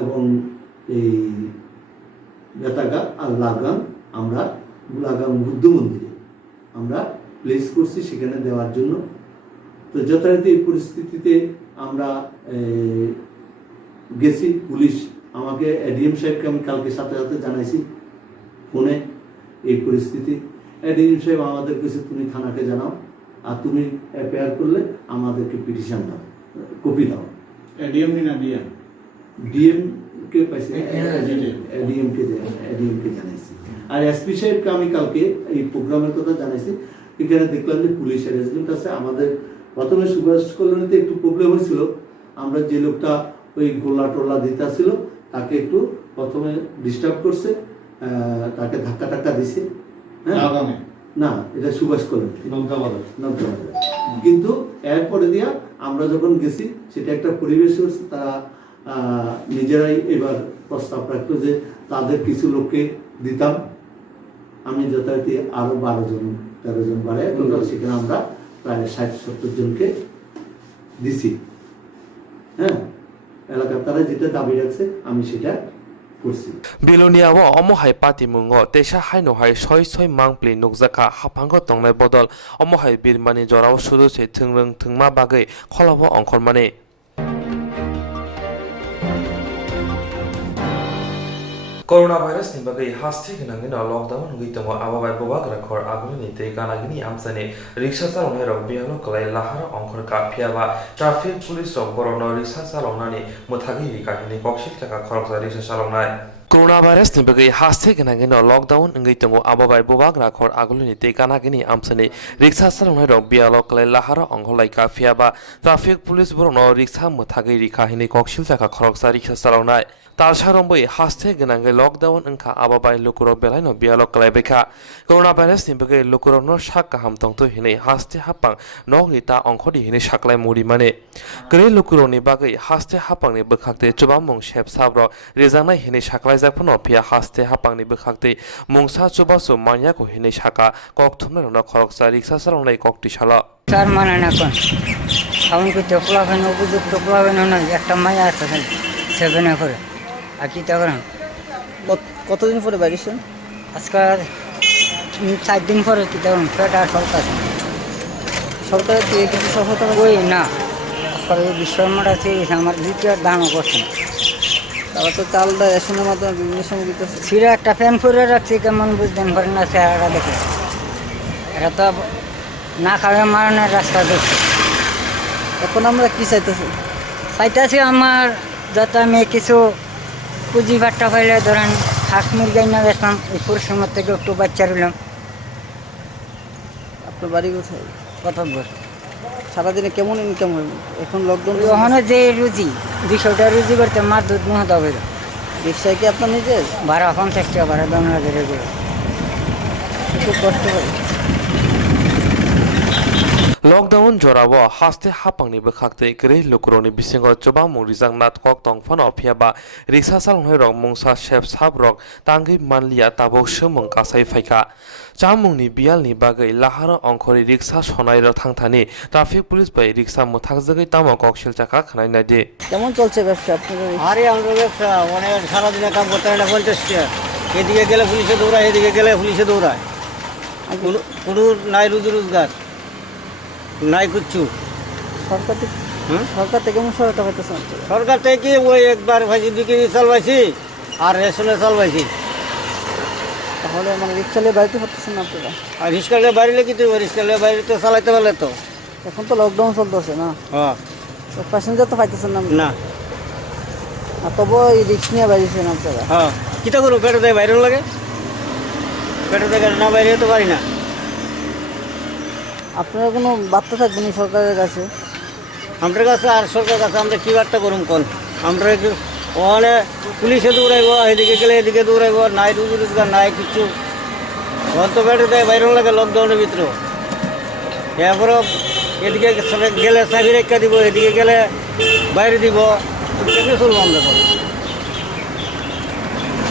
এবং এই বেতাগা আর লাগাম আমরা লাগাম বুদ্ধ মন্দিরে আমরা প্লেস করছি সেখানে দেওয়ার জন্য। তো যথারীতি এই পরিস্থিতিতে আমরা গেছি, পুলিশ আমাকে এডিএম সাহেবকে আমি কালকে সাথে সাথে জানাইছি ফোনে এই পরিস্থিতি। এডিএম সাহেব আমাদের কাছে তুমি থানাকে জানাও, আর তুমি এফআইআর করলে আমাদেরকে পিটিশন দাও, কপি দাও। এডিএম না ডিএম? ডিএম কে পাইছি, এডিএমকে জানাইছি। আর এসপি সাহেবকে আমি কালকে এই প্রোগ্রামের কথা জানাইছি। এখানে দেখলাম যে পুলিশ অ্যারেঞ্জমেন্ট আছে। আমাদের প্রথমে সুভাষ কলোনিতে একটু প্রবলেম হয়েছিল, আমরা যে লোকটা ওই গোলা টোলা দিতেছিল তাকে একটু প্রথমে ডিস্টার্ব করছে, তাকে ধাক্কা টাক্কা দিছে। না, এটা সুভাষ কলোনি নগদাবাজার। কিন্তু এরপরে দিয়া আমরা যখন গেছি সেটা একটা পরিবেশ হচ্ছে, তারা নিজেরাই এবার প্রস্তাব রাখতো যে তাদের কিছু লোককে দিতাম। আমি যথারীতি আরো 12-13 জন বাড়ে টোটাল সেখানে আমরা প্রায় 60-70 জনকে দিছি। হ্যাঁ, এলাকার তারা যেটা দাবি রাখছে আমি সেটা করছি। Belonia wa omo hai party mungo tesha hai no hai soi mang pli nukjaka hapango tongnai bodol omo hai birmani jorao sudu se thungrung thungma bagai kholawo ongkhormani Corona virus ni bagai hasti genang no lockdown ngui tongo ababai bobak rakhor aguni ni te kanagini amsani riksha salonai rok bialo kalai lahara ongkhor ka phiaba traffic police rok borono riksha salonani muthagi rikahini kokshil taka khoroksa riksha salonai Corona virus ni bagai hasti genang no lockdown ngui tongo ababai bobak rakhor aguni ni te kanagini amsani riksha salonai rok bialo kalai lahara ongkholai ka phiaba traffic police borono riksha muthagi rikahini kokshil taka khoroksa riksha salonai talsharombai haste genangai lockdown angkha ababai lukurok belaino bialok kalaibekha coronavirus ni bagai lukurok no shak kaham tongto hinai haste hapang nogni ta ongkhodi hinai shaklai muri mane gre lukurok ni bagai haste hapang ni bekhakte chubamung shep sabrok rejangnai hinai shaklai jakphono pia haste hapang ni bekhakte mungsa chubasu manya ko hinai shaka Koktwma no khoroksa riksa salongnai kokti shala চার মানে না কোন আমাকে টোপলা ফেন উপযুক্ত টোপলা ফেন না একটা মায়া আছে সেভেনে করে আর কি তা করেন কতদিন পরে বাইরেছেন? আজকাল 4 দিন পরে কি তা পেট আর সরকার সরকারের থেকে কিছু সহায়তা ওই না পরে বিশ্বমাটা আছে আমার দ্বিতীয় দাম করছে তারা তো চাল দেয় রেশনের মাধ্যমে বিভিন্ন সময় দিতেছে। ছিঁড়ে একটা ফ্যান পরে রাখছি কেমন বুঝতেন পারেন না চেহারাটা দেখে এটা তো না খাওয়া মারানোর রাস্তা দেখছি। এখন আমরা কি চাইতেছি আমার যাতে আমি কিছু পুঁজি বাট্টা পাইলে ধরেন হাঁস মুরগাই না বেচলাম এই পরিশ্রমের থেকে একটু বাচ্চা রইলাম। আপনার বাড়ি কোথায়? কতবার সারাদিনে কেমন ইনকাম হয় এখন লকডাউন? ওখানে যে রুজি 200টা রুজি করতে মার দুধ মহতা হইল। রিক্সায় কি আপনার নিজের ভাড়া 50 টাকা ভাড়া দাম লাগে রেগুলো খুব কষ্ট হয়। Lockdown jorabo haste hapangni bekhakte grei lukuroni bisingo chobamung rijang nat kok tongphano phiaba riksa salongnai rok mungsa shep sabrok tangi manlia tabok shomung kasai phaika chamungni bialni bagai lahara ongkhori riksa sonai rok thangthani traffic police bai riksa muthak jagai tamo kokshil chaka khnai nadi কেমন চলছে ব্যবসা আপনাদের? আরে আমাদের ব্যবসা অনেক সারাদিনে কাম করতে হয় না 50 টাকা এদিকে গেলে পুলিশে দৌড়ায় এদিকে গেলে পুলিশে দৌড়ায় কোনো নাই রুজি রোজগার নাই কিচ্ছু। সরকার থেকে কেমন সহায়তা পাইতেছেন? সরকার থেকে ওই একবার ভাজি 2 কেজি চাল পাইছি আর রেশনে চাল পাইছি। তাহলে মানে রিক্সা নিয়ে বাড়িতে পারতেছেন না আপনারা? আর রিক্সালে বাইরে কি তুই রিক্সালে বাইরে তো চালাইতে পারলে তো। এখন তো লকডাউন চলতেছে না? হ্যাঁ প্যাসেঞ্জার তো পাইতেছেন না? না আর তবু এই রিক্স নিয়ে বাইরেছেন আপনারা? হ্যাঁ কিটা করবো পেটে দেয় বাইরে লাগে পেটে দেয় না বাইরে তো পারি না। আপনারা কোনো বার্তা থাকবেন সরকারের কাছে? আমাদের কাছে আর সরকারের কাছে আমরা কী বার্তা করুন কোন আমরা ওখানে পুলিশে দৌড়াইব এদিকে গেলে এদিকে দৌড়াইব নাই রুজি রোজগার নাই কিচ্ছু ঘর তো বেড়ে দেয় বাইরে লাগে লকডাউনের ভিতরে এরপর এদিকে গেলে চাবি রেখা দিব এদিকে গেলে বাইরে দিব কেমনি চলবো আমরা তো।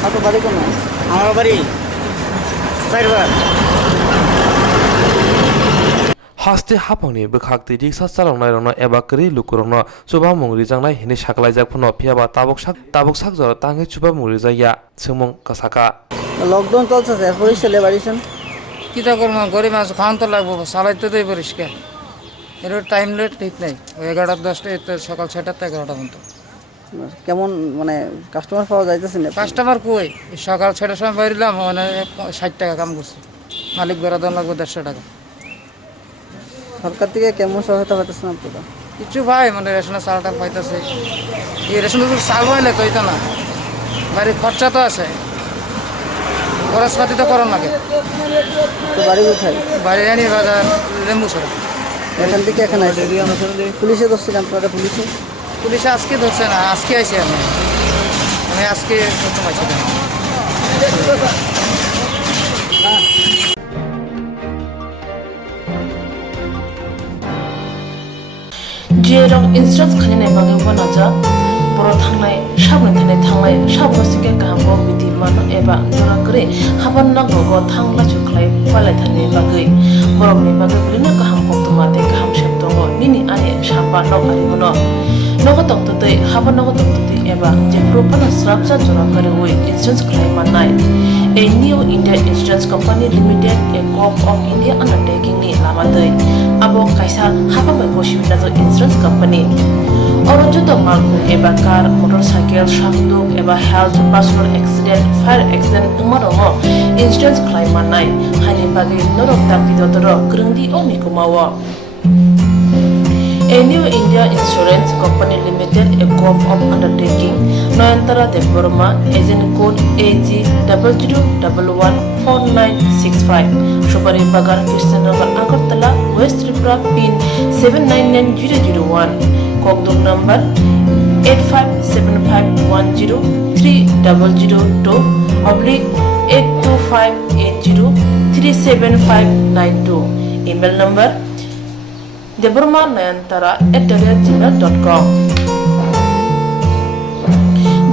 আপনার বাড়ি কোনো? আমার বাড়ি 4বার haste hapangni bekhakte riksa salongnai rokno eba grei lukurokno chubamung rijangnai hinai shaklai jakphono phiaba tabok sak jora tangi chubamung rijaya chumung kasaka lockdown চলছে এরপরই ছেলে বাড়িছেন? কিতা করবো গরিব মানুষ খাওয়ান তো লাগবো চালাইতে দেয় পরিষ্কার এর টাইম লেট ঠিক নাই 11টা 10টা সকাল 6টা থেকে 11টা পর্যন্ত। কেমন মানে কাস্টমার পাওয়া যাইতেছে না? কাস্টমার কই সকাল 6টার সময় বেরিলাম মানে 60 টাকা কাম করছি মালিক বেড়া দেওয়া লাগবে 150 টাকা। সরকার থেকে কেমন সহায়তা পাইতেছেন আপনারা? কিছু ভাই মানে রেশনের চালটা পাইতেছে এই রেশন তো চাল হইলে তো এটা না বাড়ির খরচা তো আছে খরচপাতি তো করার লাগে। তো বাড়ি কোথায়? বাড়ি আনি বাজার লেম্বু ছড়া। এখান থেকে এখানে আসে পুলিশে ধরছেন আপনারা? পুলিশে আজকে ধরছে না আজকে আইসি আমি আজকে প্রথম আইসি। जेराव इन्सुरेन्स खालामनाय बागै बनाजा बर' थांनाय साबोन थांनाय साबोसिके गाहामखौ बिदि मानो एबा जरा करे हाबन नांगौ थांला जुख्लाय पालाय थानाय बागै बर'नि बागै बिदिनो गाहाम Koktwma ते गाहाम सेब दङ निनि आने साबा नग आरिमोनो नगो तंतदै हाबन नगो तंतदै एबा जे प्रपाना स्राबजा जरा करे वे इन्सुरेन्स खालामनाय A new India Insurance Company Limited, a co-op of India undertaking ni lamadai. Abo kaisa haba mai bosibina jo insurance company. Orojo to malku eba car, motorcycle, shakduk eba health, personal accident, fire accident umarongo insurance claim manai. Hani bagi norok tapi dodoro grungdi omi kumawa. A new India Insurance Company Limited, a co-op of undertaking, Noyantara de Burma, agent code AG00114965, Shubari Bagar, Krishnagar, Agartala, West Tripura, pin 799001, Kokborok number 8575103000/825803759 email number debormanayantara@gmail.com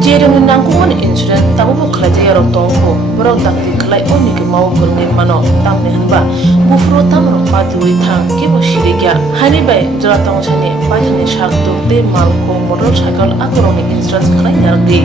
Jeremy nangkuman insurance tabu buklaja yaro tongko borok takti klai oni ke mau kurngin mano tamne hanba bufro tamro patui thang ke bo shirigya hani bai jora tong chane pajane shakto te malko motorcycle akoroni insurance klai yardi